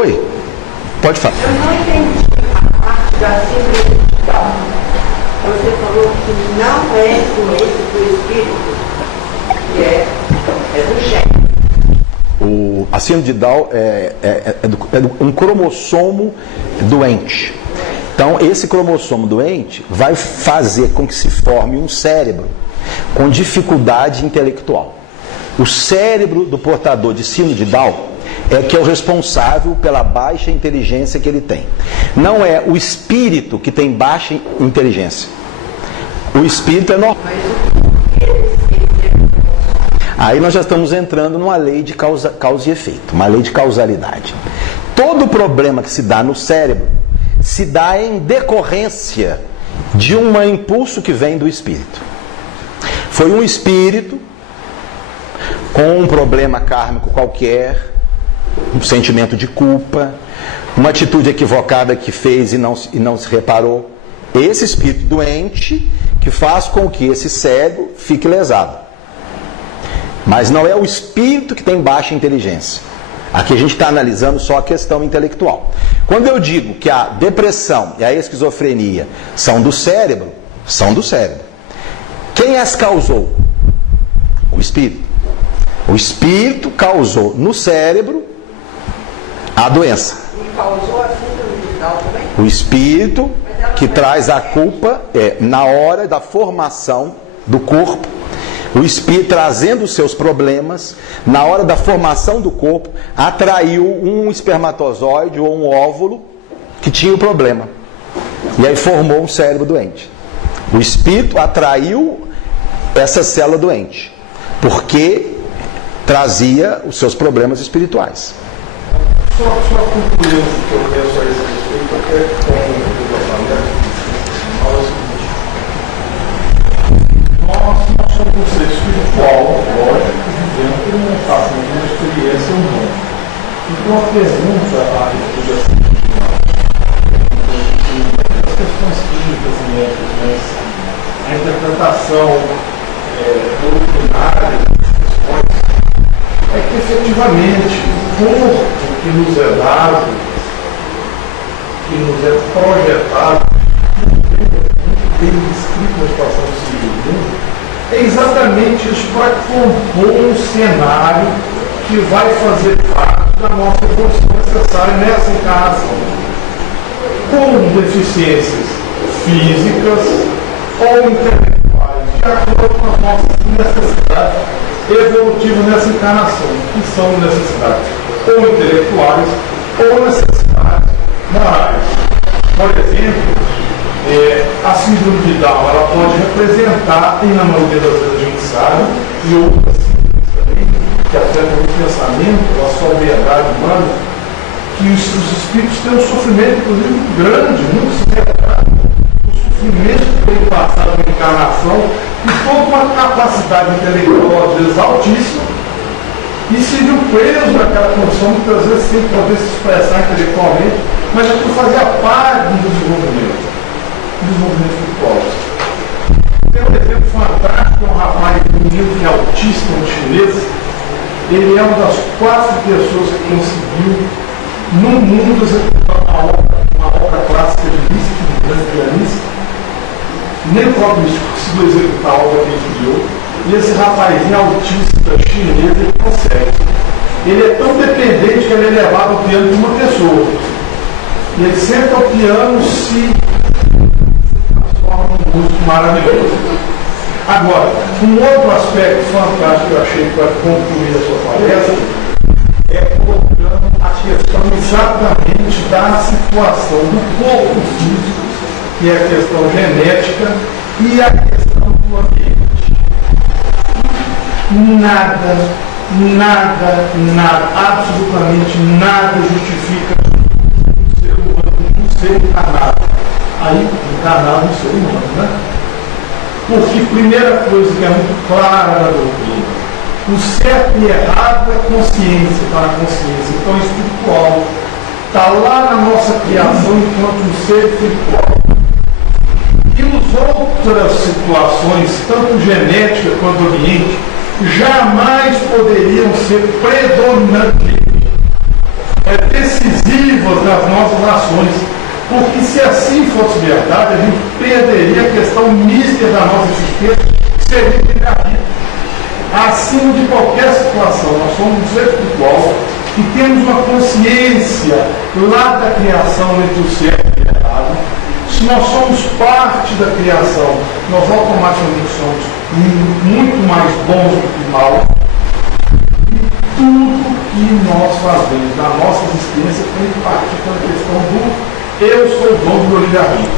Oi? Pode falar. Eu não entendi a parte da síndrome de Down. Você falou que não é influência do espírito, que é do gene. A síndrome de Down é um cromossomo doente. Então, esse cromossomo doente vai fazer com que se forme um cérebro com dificuldade intelectual. O cérebro do portador de síndrome de Down é que é o responsável pela baixa inteligência que ele tem. Não é o espírito que tem baixa inteligência. O espírito é normal. Aí nós já estamos entrando numa lei de causa e efeito, uma lei de causalidade. Todo problema que se dá no cérebro se dá em decorrência de um impulso que vem do espírito. Foi um espírito com um problema kármico qualquer, um sentimento de culpa, uma atitude equivocada que fez e não se reparou. Esse espírito doente que faz com que esse cérebro fique lesado. Mas não é o espírito que tem baixa inteligência. Aqui a gente está analisando só a questão intelectual. Quando eu digo que a depressão e a esquizofrenia são do cérebro, são do cérebro. Quem as causou? O espírito. O espírito causou no cérebro a doença. E causou a síndrome de Down também? O espírito que traz a culpa na hora da formação do corpo. O espírito, trazendo os seus problemas, na hora da formação do corpo, atraiu um espermatozoide ou um óvulo que tinha o problema. E aí formou um cérebro doente. O espírito atraiu essa célula doente, porque trazia os seus problemas espirituais. Só concluir o que eu penso a esse respeito, até com o tratamento, fala o seguinte: nós somos um ser espiritual, lógico, vivendo que não está sendo uma experiência humana. Então a pergunta a respeito da as questões clínicas e médicas, mas a interpretação doutrinária das questões é que efetivamente o corpo que nos é dado, que nos é projetado, muito bem descrito na situação civil, é exatamente isso para compor um cenário que vai fazer parte da nossa evolução necessária nessa encarnação, com deficiências físicas ou intelectuais, de acordo com as nossas necessidades evolutivas nessa encarnação, que são necessidades ou intelectuais ou necessidades morais. Por exemplo, a síndrome de Down, ela pode representar, e na maioria das vezes a gente sabe, e outras síndromes também, que afetam o pensamento, a sobriedade humana, que os espíritos têm um sofrimento, inclusive, muito grande, muito severo, o sofrimento que tem passado na encarnação, e toda uma capacidade intelectual, às vezes, altíssima, e se viu preso naquela condição, muitas vezes sem poder se expressar intelectualmente, mas aquilo fazia parte do desenvolvimento espiritual. Tem um exemplo fantástico, um rapaz, um menino que é autista, um chinês. Ele é uma das 4 pessoas que conseguiu, no mundo, executar uma obra clássica de Liszt, de grande pianista. Nem o próprio Liszt conseguiu executar a obra que ele criou. E esse rapazinho autista chinês, ele consegue. Ele é tão dependente que ele é levado ao piano de uma pessoa. E ele senta ao piano, se transforma num músico maravilhoso. Agora, um outro aspecto fantástico que eu achei para concluir a sua palestra é colocando a questão exatamente da situação do corpo físico, que é a questão genética, e a questão do ambiente. Nada, absolutamente nada justifica um ser humano, um ser encarnado. Aí, encarnado um ser humano, né? Porque, primeira coisa que é muito clara na doutrina, o certo e errado é consciência, está na consciência, então espiritual. Está lá na nossa criação enquanto um ser espiritual. E as outras situações, tanto genética quanto ambiente, jamais poderiam ser predominantes, decisivas nas nossas ações. Porque se assim fosse verdade, a gente perderia a questão mística da nossa existência, que seria viver a vida. Acima de qualquer situação, nós somos um ser espiritual e temos uma consciência lá da criação entre o certo e o errado. Se nós somos parte da criação, nós automaticamente somos muito mais bons do que mal. E tudo que nós fazemos na nossa existência tem que partir pela questão do eu sou o dono do livre-arbítrio.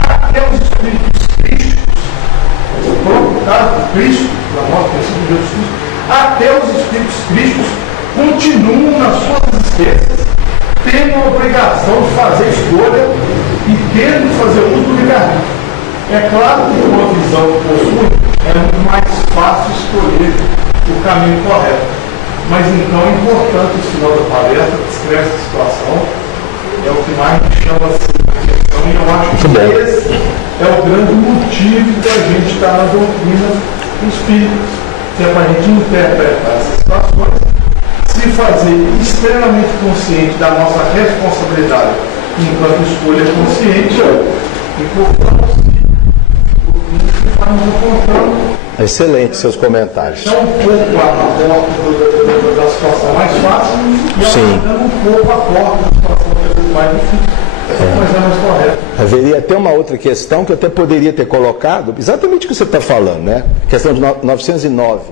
Até os espíritos crísticos, o próprio caso do Cristo, da nossa pessoa de Jesus Cristo, até os espíritos crísticos continuam nas suas existências tendo a obrigação de fazer escolha e tendo de fazer uso do livre-arbítrio. É claro que com a visão que possui, é muito mais fácil escolher o caminho correto. Mas então é importante o final da palestra, que descreve essa situação. É o que mais me chama assim, a atenção, e eu acho que esse é o grande motivo da gente estar na doutrina espírita, que é para a gente interpretar essas situações, se fazer extremamente consciente da nossa responsabilidade enquanto escolha consciente, e portanto, isso está nos apontando. Excelente seus comentários. É um pouco a da situação mais fácil e aumentando um pouco a porta da situação mais difícil. Mas é mais correto. Haveria até uma outra questão que eu até poderia ter colocado, exatamente o que você está falando, né? Questão de 909.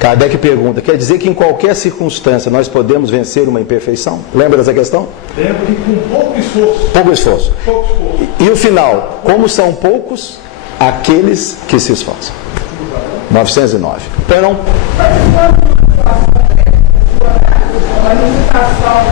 Kardec pergunta, quer dizer que em qualquer circunstância nós podemos vencer uma imperfeição? Lembra dessa questão? Lembro, e com pouco esforço. Pouco esforço. Pouco esforço. E o final, como são poucos aqueles que se esforçam? 909. Então, Mas quando a manifestação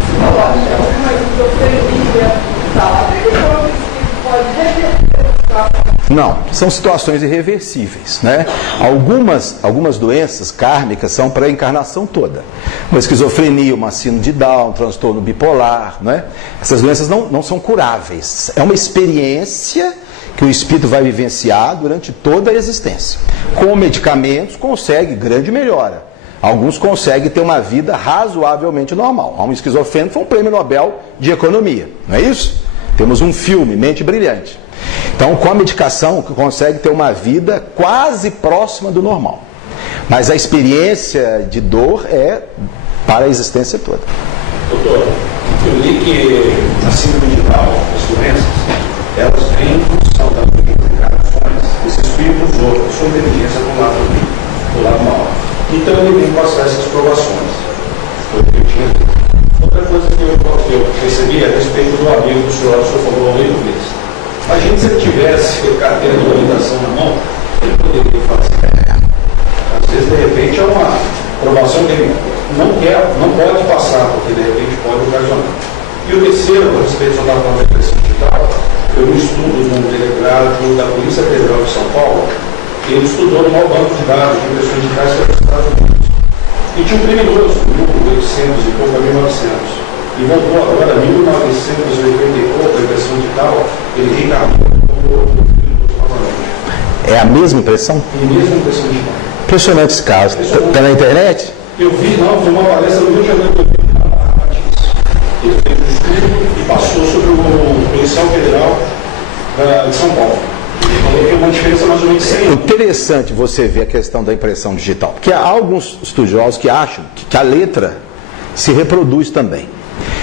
psicológica, alguma esquizofrenia, até que ponto o espírito pode reverter a situação? não, são situações irreversíveis, né? Algumas doenças kármicas são para a encarnação toda. Uma esquizofrenia, uma síndrome de Down, um transtorno bipolar, né? Essas doenças não são curáveis. É uma experiência que o espírito vai vivenciar durante toda a existência. Com medicamentos consegue grande melhora. Alguns conseguem ter uma vida razoavelmente normal. Há um esquizofrênico foi um prêmio Nobel de economia, não é isso? Temos um filme, Mente Brilhante. Então, com a medicação, consegue ter uma vida quase próxima do normal. Mas a experiência de dor é para a existência toda. Doutor, eu li que a síndrome de Down, as doenças, elas têm em função das reencarnações, esse espírito usou a sua inteligência do lado mal. Então ele vem passar essas provações. Foi o que eu tinha dito. Outra coisa que eu recebi a respeito do amigo do senhor falou ao inglês. Imagina se ele tivesse carteira de habilitação na mão, ele poderia fazer. Às vezes, de repente, é uma provação que ele não pode passar, porque de repente pode ocasionar. E o terceiro, a respeito da impressão digital, eu estudo no delegado da Polícia Federal de São Paulo, que ele estudou no maior banco de dados de impressões digitais que era os Estados Unidos. E tinha um criminoso, no 800 e pouco a 1900. E voltou agora a 1980 e pouco, a impressão digital, ele reencarnou como novamente. É a mesma impressão? É a mesma impressão digital. Impressionante esse caso. Está na internet? Eu vi, não, foi uma palestra no Rio de Janeiro. Ele fez um estudo e passou sobre o policial federal de São Paulo. Ele falou que é uma diferença mais ou menos de 100 anos. Interessante você ver a questão da impressão digital, porque há alguns estudiosos que acham que a letra se reproduz também.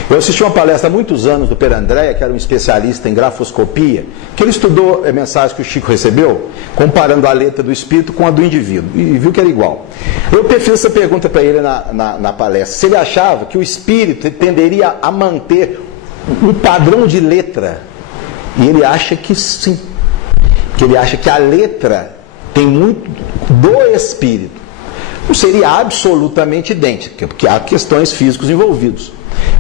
Eu assisti uma palestra há muitos anos do Perandréia, que era um especialista em grafoscopia, que ele estudou mensagens que o Chico recebeu, comparando a letra do espírito com a do indivíduo, e viu que era igual. Eu fiz essa pergunta para ele na palestra, se ele achava que o espírito tenderia a manter um padrão de letra, e ele acha que sim, que ele acha que a letra tem muito do espírito. Não seria absolutamente idêntica, porque há questões físicas envolvidas,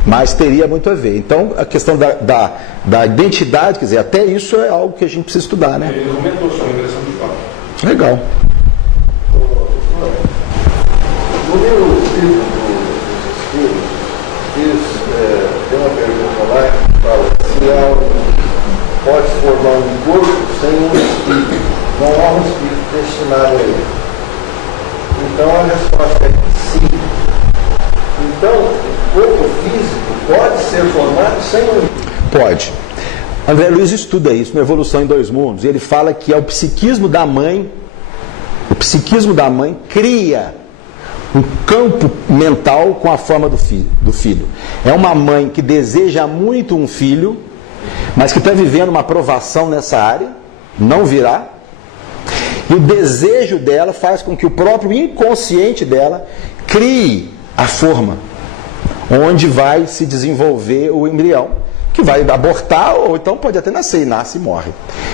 mas teria muito a ver. Então, a questão da identidade, quer dizer, até isso é algo que a gente precisa estudar, né? Ele aumentou sua impressão de fato. Legal. No meu livro do Espírito, tem uma pergunta lá que fala se pode formar um corpo sem um espírito, não há um espírito destinado a ele. Então a resposta é que sim. Então, o corpo físico pode ser formado sem um. Pode. André Luiz estuda isso no Evolução em Dois Mundos, e ele fala que é o psiquismo da mãe cria um campo mental com a forma do filho. É uma mãe que deseja muito um filho, mas que está vivendo uma provação nessa área, não virá. E o desejo dela faz com que o próprio inconsciente dela crie a forma onde vai se desenvolver o embrião, que vai abortar ou então pode até nascer, e nasce e morre.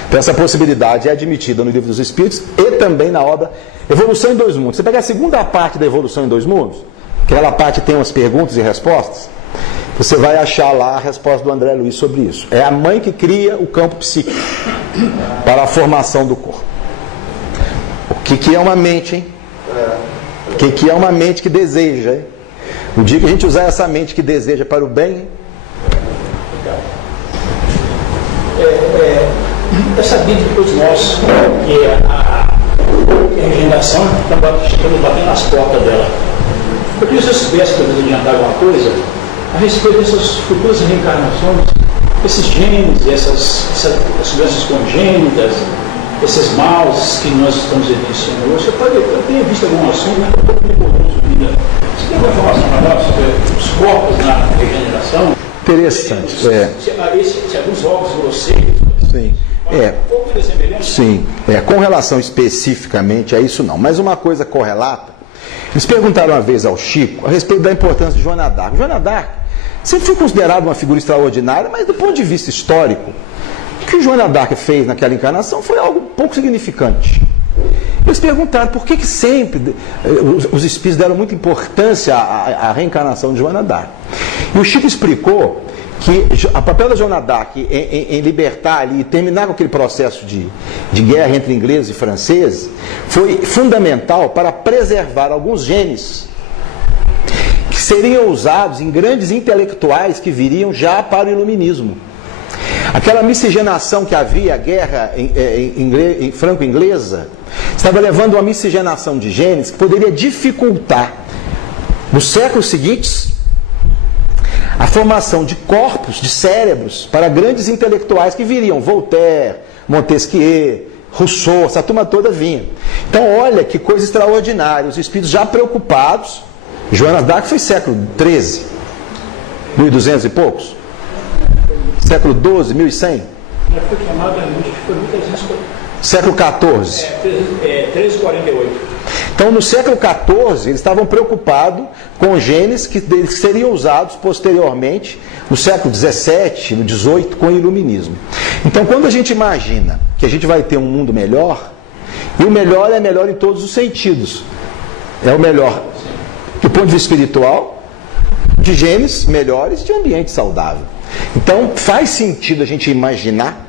Então essa possibilidade é admitida no Livro dos Espíritos e também na obra Evolução em Dois Mundos. Você pega a segunda parte da Evolução em Dois Mundos, aquela parte tem umas perguntas e respostas, você vai achar lá a resposta do André Luiz sobre isso. É a mãe que cria o campo psíquico para a formação do corpo. O que é uma mente, hein? O que é uma mente que deseja, hein? O dia que a gente usar essa mente que deseja para o bem, hein? É sabido de todos nós que a regeneração estamos batendo nas portas dela. Eu queria que você soubesse, para adiantar alguma coisa, a respeito dessas futuras reencarnações, esses genes, essas doenças congênitas, esses maus que nós estamos evidenciando hoje. Eu tenho visto algum assunto, mas eu estou com curioso ainda. Você tem alguma informação para nós sobre os corpos na regeneração? Interessante. Se alguns ovos grosseiros. Sim. Sim. Com relação especificamente a isso não. Mas uma coisa correlata, eles perguntaram uma vez ao Chico a respeito da importância de Joana d'Arc. Joana d'Arc sempre foi considerada uma figura extraordinária, mas do ponto de vista histórico, o que Joana d'Arc fez naquela encarnação foi algo pouco significante. Eles perguntaram por que sempre os espíritos deram muita importância à reencarnação de Joana d'Arc. E o Chico explicou que o papel da Joana d'Arc em libertar ali e terminar com aquele processo de guerra entre ingleses e franceses foi fundamental para preservar alguns genes que seriam usados em grandes intelectuais que viriam já para o iluminismo. Aquela miscigenação que havia, a guerra franco-inglesa, estava levando a uma miscigenação de genes que poderia dificultar, nos séculos seguintes, a formação de corpos, de cérebros, para grandes intelectuais que viriam. Voltaire, Montesquieu, Rousseau, essa turma toda vinha. Então olha que coisa extraordinária, os espíritos já preocupados Joana d'Arc foi século XIII, 1200 e poucos. Século XII, 1100. Já foi chamada, foi muitas vezes. Século XIV. 1348. Então, no século XIV, eles estavam preocupados com genes que seriam usados posteriormente, no século XVII, no XVIII, com o iluminismo. Então, quando a gente imagina que a gente vai ter um mundo melhor, e o melhor é melhor em todos os sentidos. É o melhor do ponto de vista espiritual, de genes melhores, de ambiente saudável. Então, faz sentido a gente imaginar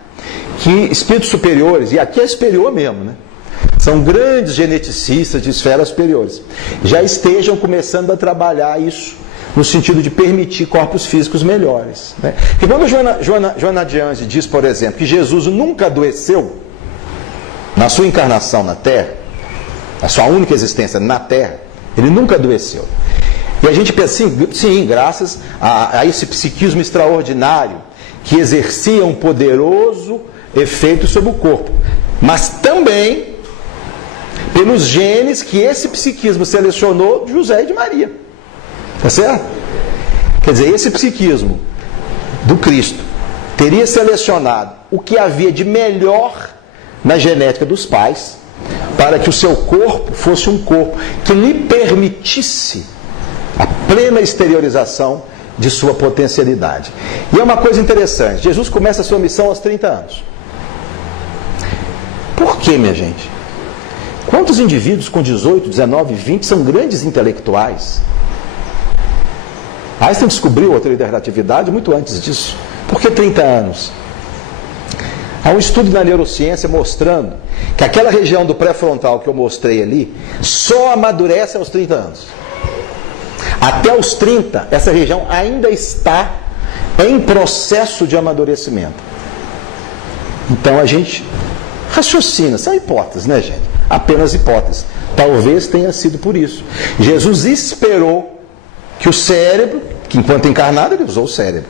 que espíritos superiores, e aqui é superior mesmo, né? São grandes geneticistas de esferas superiores, já estejam começando a trabalhar isso no sentido de permitir corpos físicos melhores, né? E quando Joana de Ange diz, por exemplo, que Jesus nunca adoeceu na sua encarnação na Terra, a sua única existência na Terra, ele nunca adoeceu. E a gente pensa, sim, graças a esse psiquismo extraordinário que exercia um poderoso efeito sobre o corpo, mas também pelos genes que esse psiquismo selecionou de José e de Maria. Tá certo? Quer dizer, esse psiquismo do Cristo teria selecionado o que havia de melhor na genética dos pais para que o seu corpo fosse um corpo que lhe permitisse a plena exteriorização de sua potencialidade. E é uma coisa interessante, Jesus começa a sua missão aos 30 anos. Por quê, minha gente? Quantos indivíduos com 18, 19, 20 são grandes intelectuais? Einstein descobriu a teoria da relatividade muito antes disso. Por que 30 anos? Há um estudo na neurociência mostrando que aquela região do pré-frontal que eu mostrei ali só amadurece aos 30 anos. Até os 30, essa região ainda está em processo de amadurecimento. Então a gente raciocina, são hipóteses, né, gente? Apenas hipóteses. Talvez tenha sido por isso. Jesus esperou que o cérebro, que enquanto encarnado ele usou o cérebro,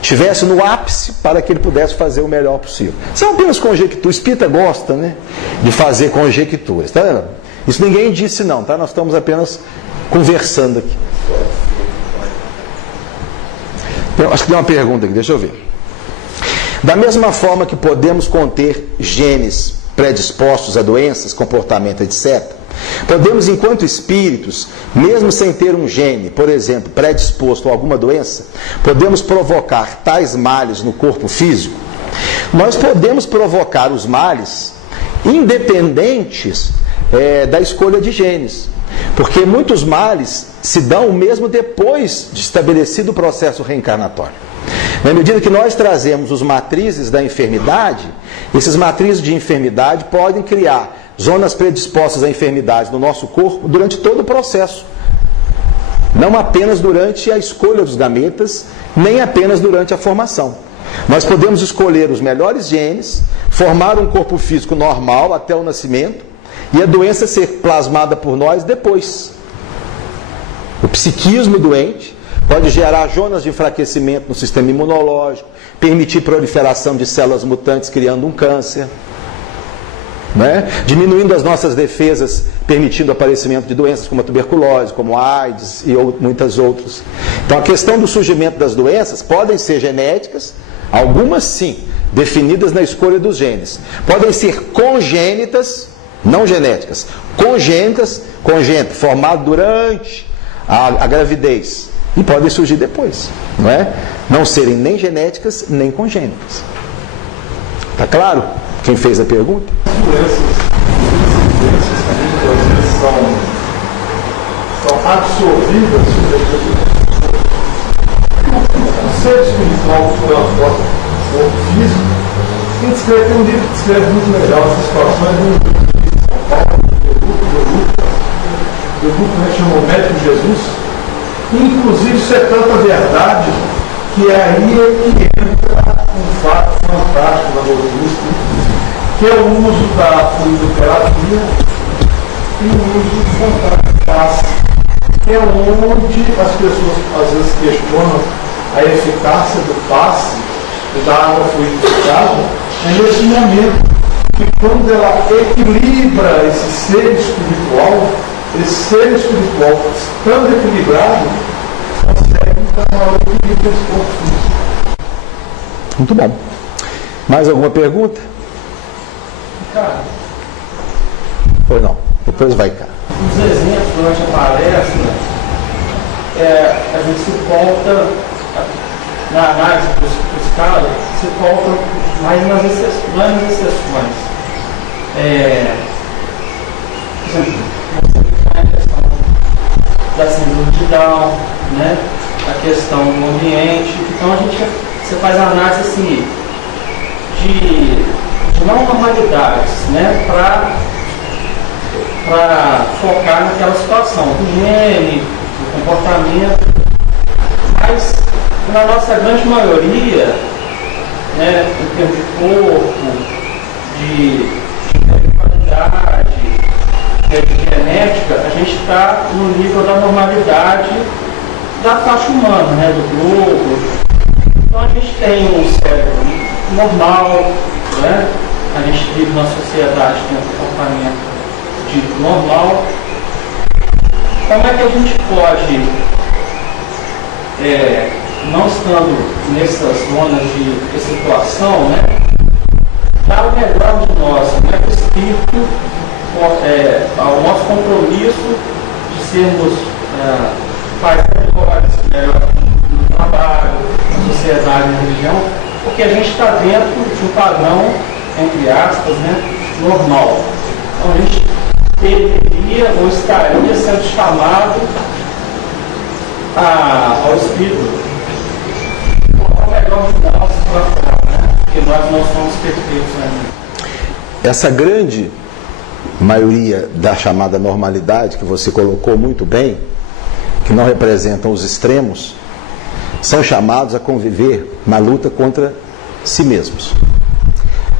estivesse no ápice para que ele pudesse fazer o melhor possível. São apenas conjecturas. O espírita gosta, né, de fazer conjecturas. Tá vendo? Isso ninguém disse não, tá? Nós estamos apenas conversando aqui. Acho que tem uma pergunta aqui, deixa eu ver. Da mesma forma que podemos conter genes predispostos a doenças, comportamento, etc., podemos, enquanto espíritos, mesmo sem ter um gene, por exemplo, predisposto a alguma doença, podemos provocar tais males no corpo físico? Nós podemos provocar os males independentes da escolha de genes, porque muitos males se dão mesmo depois de estabelecido o processo reencarnatório. Na medida que nós trazemos os matrizes da enfermidade, esses matrizes de enfermidade podem criar zonas predispostas à enfermidade no nosso corpo durante todo o processo. Não apenas durante a escolha dos gametas, nem apenas durante a formação. Nós podemos escolher os melhores genes, formar um corpo físico normal até o nascimento, e a doença ser plasmada por nós depois. O psiquismo doente pode gerar zonas de enfraquecimento no sistema imunológico, permitir proliferação de células mutantes, criando um câncer, né? Diminuindo as nossas defesas, permitindo o aparecimento de doenças como a tuberculose, como a AIDS e muitas outras. Então a questão do surgimento das doenças podem ser genéticas, algumas sim, definidas na escolha dos genes. Podem ser congênitas, não genéticas, congênitas, formado durante a gravidez, e podem surgir depois, não é? Não serem nem genéticas, nem congênitas. Está claro? Quem fez a pergunta? As doenças muitas vezes são absorvidas o ser espiritual que transporta o corpo físico. Quem descreve, tem um livro que descreve muito legal essa situação, é um livro de São Paulo, do grupo que chamou Médico Jesus. Inclusive, isso é tanta verdade que aí é que entra um fato fantástico na doutrina, que é o uso da fluidoterapia e o uso fantástico do passe, que é onde as pessoas às vezes questionam a eficácia do passe e da água fluidificada. É nesse momento que, quando ela equilibra esse ser espiritual, esse ser espiritual, estando equilibrado, consegue dar maior equilíbrio desse corpo físico. Muito bom. Mais alguma pergunta? Cara, Pois não. Depois vai cá. os exemplos durante a palestra, a gente se volta, na análise dos casos, se volta mais nas exceções. Por exemplo, você tem a questão da síndrome de Down, né? A questão do ambiente. Então você faz a análise assim, de não normalidades, né? Para focar naquela situação, do gene, do comportamento, mas na nossa grande maioria, né, em termos de corpo, de qualidade, de genética, a gente está no nível da normalidade da faixa humana, né, do globo. Então a gente tem um cérebro normal, né? A gente vive numa sociedade que tem um comportamento de normal. Como é que a gente pode, não estando nessas zonas de situação, né, dar o melhor de nós, né, o espírito, ao nosso compromisso de sermos pais melhores no trabalho, na sociedade, na religião, porque a gente está dentro de um padrão, entre aspas, né, normal. Então a gente deveria ou estaria sendo chamado ao Espírito ao melhor de nós para fora, né? Porque nós não somos perfeitos ainda. Essa grande maioria da chamada normalidade, que você colocou muito bem, que não representam os extremos, são chamados a conviver na luta contra si mesmos.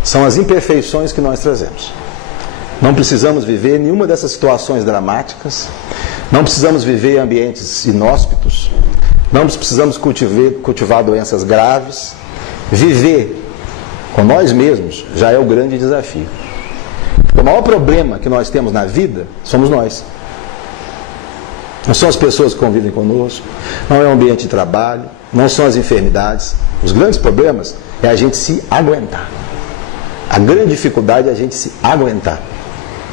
São as imperfeições que nós trazemos. Não precisamos viver nenhuma dessas situações dramáticas, não precisamos viver em ambientes inóspitos, não precisamos cultivar doenças graves. Viver com nós mesmos já é o grande desafio. O maior problema que nós temos na vida somos nós. Não são as pessoas que convivem conosco, não é o ambiente de trabalho, não são as enfermidades. Os grandes problemas é a gente se aguentar. A grande dificuldade é a gente se aguentar.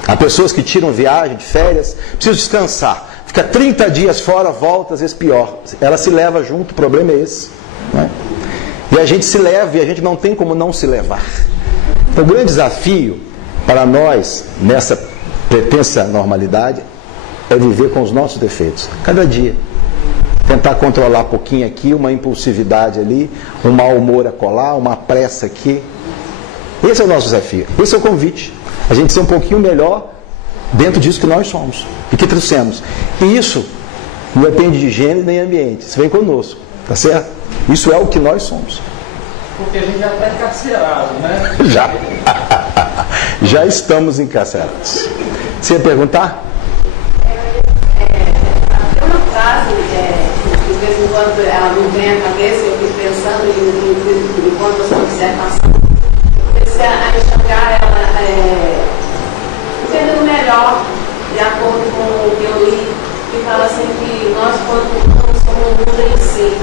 Há pessoas que tiram viagem de férias, precisam descansar. Fica 30 dias fora, volta, às vezes pior. Ela se leva junto, o problema é esse. Não é? E a gente se leva e a gente não tem como não se levar. Então, o grande desafio para nós, nessa pretensa normalidade, é viver com os nossos defeitos. Cada dia. Tentar controlar um pouquinho aqui, uma impulsividade ali, um mau humor a colar, uma pressa aqui. Esse é o nosso desafio. Esse é o convite. A gente ser um pouquinho melhor dentro disso que nós somos e que trouxemos. E isso não depende de gênero nem ambiente. Isso vem conosco, tá certo? Isso é o que nós somos. Porque a gente já está encarcerado, né? Já. Já estamos encarcerados. Você ia perguntar? Tem uma frase, de vez em quando ela me vem à cabeça, eu fico pensando enquanto eu estou dissertação. Comecei a enxergar ela entendendo melhor, de acordo com o que eu li, que fala assim que nós, quando humanos, somos o mundo em si.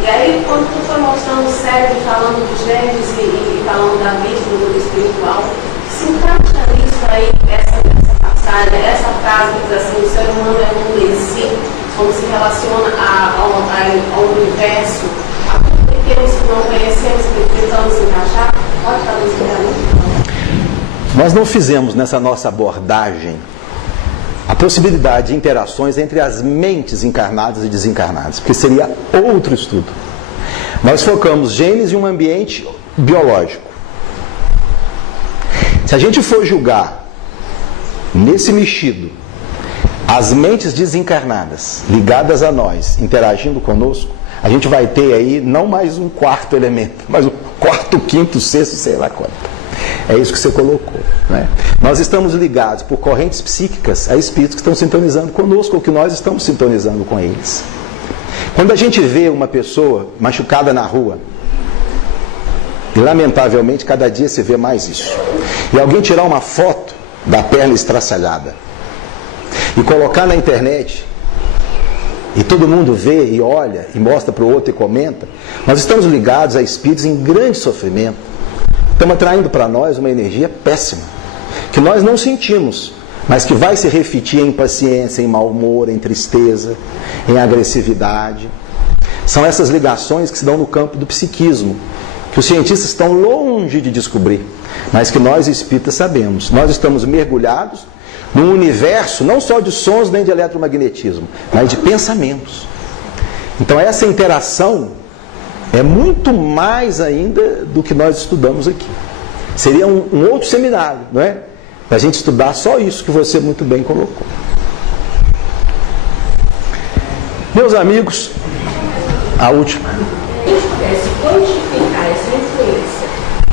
E aí, quando tu foi mostrando o cérebro, falando dos genes e falando da vida, do mundo espiritual, se encaixa nisso aí, essa passagem, essa frase que diz assim, o ser humano é o mundo em si, como se relaciona ao universo, a tudo que temos que não conhecemos, que precisamos encaixar. Pode fazer isso para mim? Nós não fizemos nessa nossa abordagem a possibilidade de interações entre as mentes encarnadas e desencarnadas, porque seria outro estudo. Nós focamos genes em um ambiente biológico. Se a gente for julgar nesse mexido as mentes desencarnadas ligadas a nós, interagindo conosco, a gente vai ter aí não mais um quarto elemento, mas um quarto, quinto, sexto, sei lá quanto. É isso que você colocou, né? Nós estamos ligados por correntes psíquicas a espíritos que estão sintonizando conosco, ou que nós estamos sintonizando com eles. Quando a gente vê uma pessoa machucada na rua, e lamentavelmente cada dia se vê mais isso, e alguém tirar uma foto da perna estraçalhada, e colocar na internet, e todo mundo vê e olha, e mostra para o outro e comenta, nós estamos ligados a espíritos em grande sofrimento. Estamos atraindo para nós uma energia péssima, que nós não sentimos, mas que vai se refletir em impaciência, em mau humor, em tristeza, em agressividade. São essas ligações que se dão no campo do psiquismo, que os cientistas estão longe de descobrir, mas que nós espíritas sabemos. Nós estamos mergulhados num universo não só de sons nem de eletromagnetismo, mas de pensamentos. Então essa interação é muito mais ainda do que nós estudamos aqui. Seria um outro seminário, não é? Para a gente estudar só isso que você muito bem colocou. Meus amigos, a última. Se a gente pudesse quantificar essa influência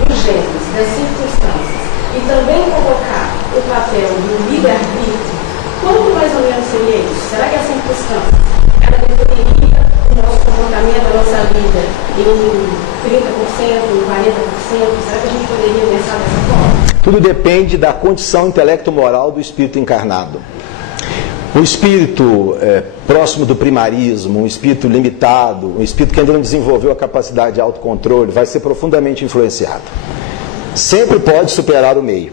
dos gêneros, das circunstâncias, e também colocar o papel do livre-arbítrio, quanto mais ou menos seria isso? Será que a circunstância ela definiria o nosso comportamento, a nossa vida em 30%, em 40%? Será que a gente poderia pensar dessa forma? Tudo depende da condição intelecto-moral do espírito encarnado. Um espírito próximo do primarismo, um espírito limitado, um espírito que ainda não desenvolveu a capacidade de autocontrole, vai ser profundamente influenciado. Sempre pode superar o meio,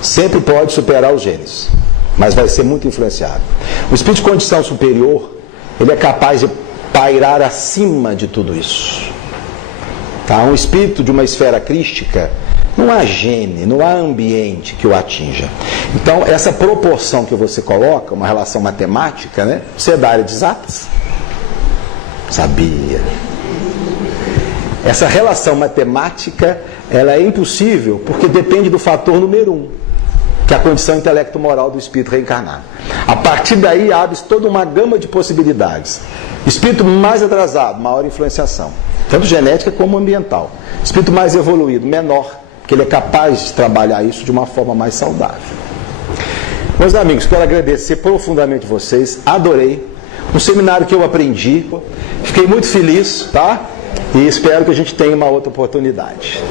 sempre pode superar os genes, mas vai ser muito influenciado. O espírito de condição superior, ele é capaz de pairar acima de tudo isso. Tá? Um espírito de uma esfera crística, não há gene, não há ambiente que o atinja. Então, essa proporção que você coloca, uma relação matemática, né? Você é da área de exatas? Sabia. Essa relação matemática, ela é impossível porque depende do fator número 1, que é a condição intelecto-moral do espírito reencarnado. A partir daí, abre-se toda uma gama de possibilidades. Espírito mais atrasado, maior influenciação, tanto genética como ambiental. Espírito mais evoluído, menor, que ele é capaz de trabalhar isso de uma forma mais saudável. Meus amigos, quero agradecer profundamente vocês, adorei, um seminário que eu aprendi, fiquei muito feliz, tá? E espero que a gente tenha uma outra oportunidade.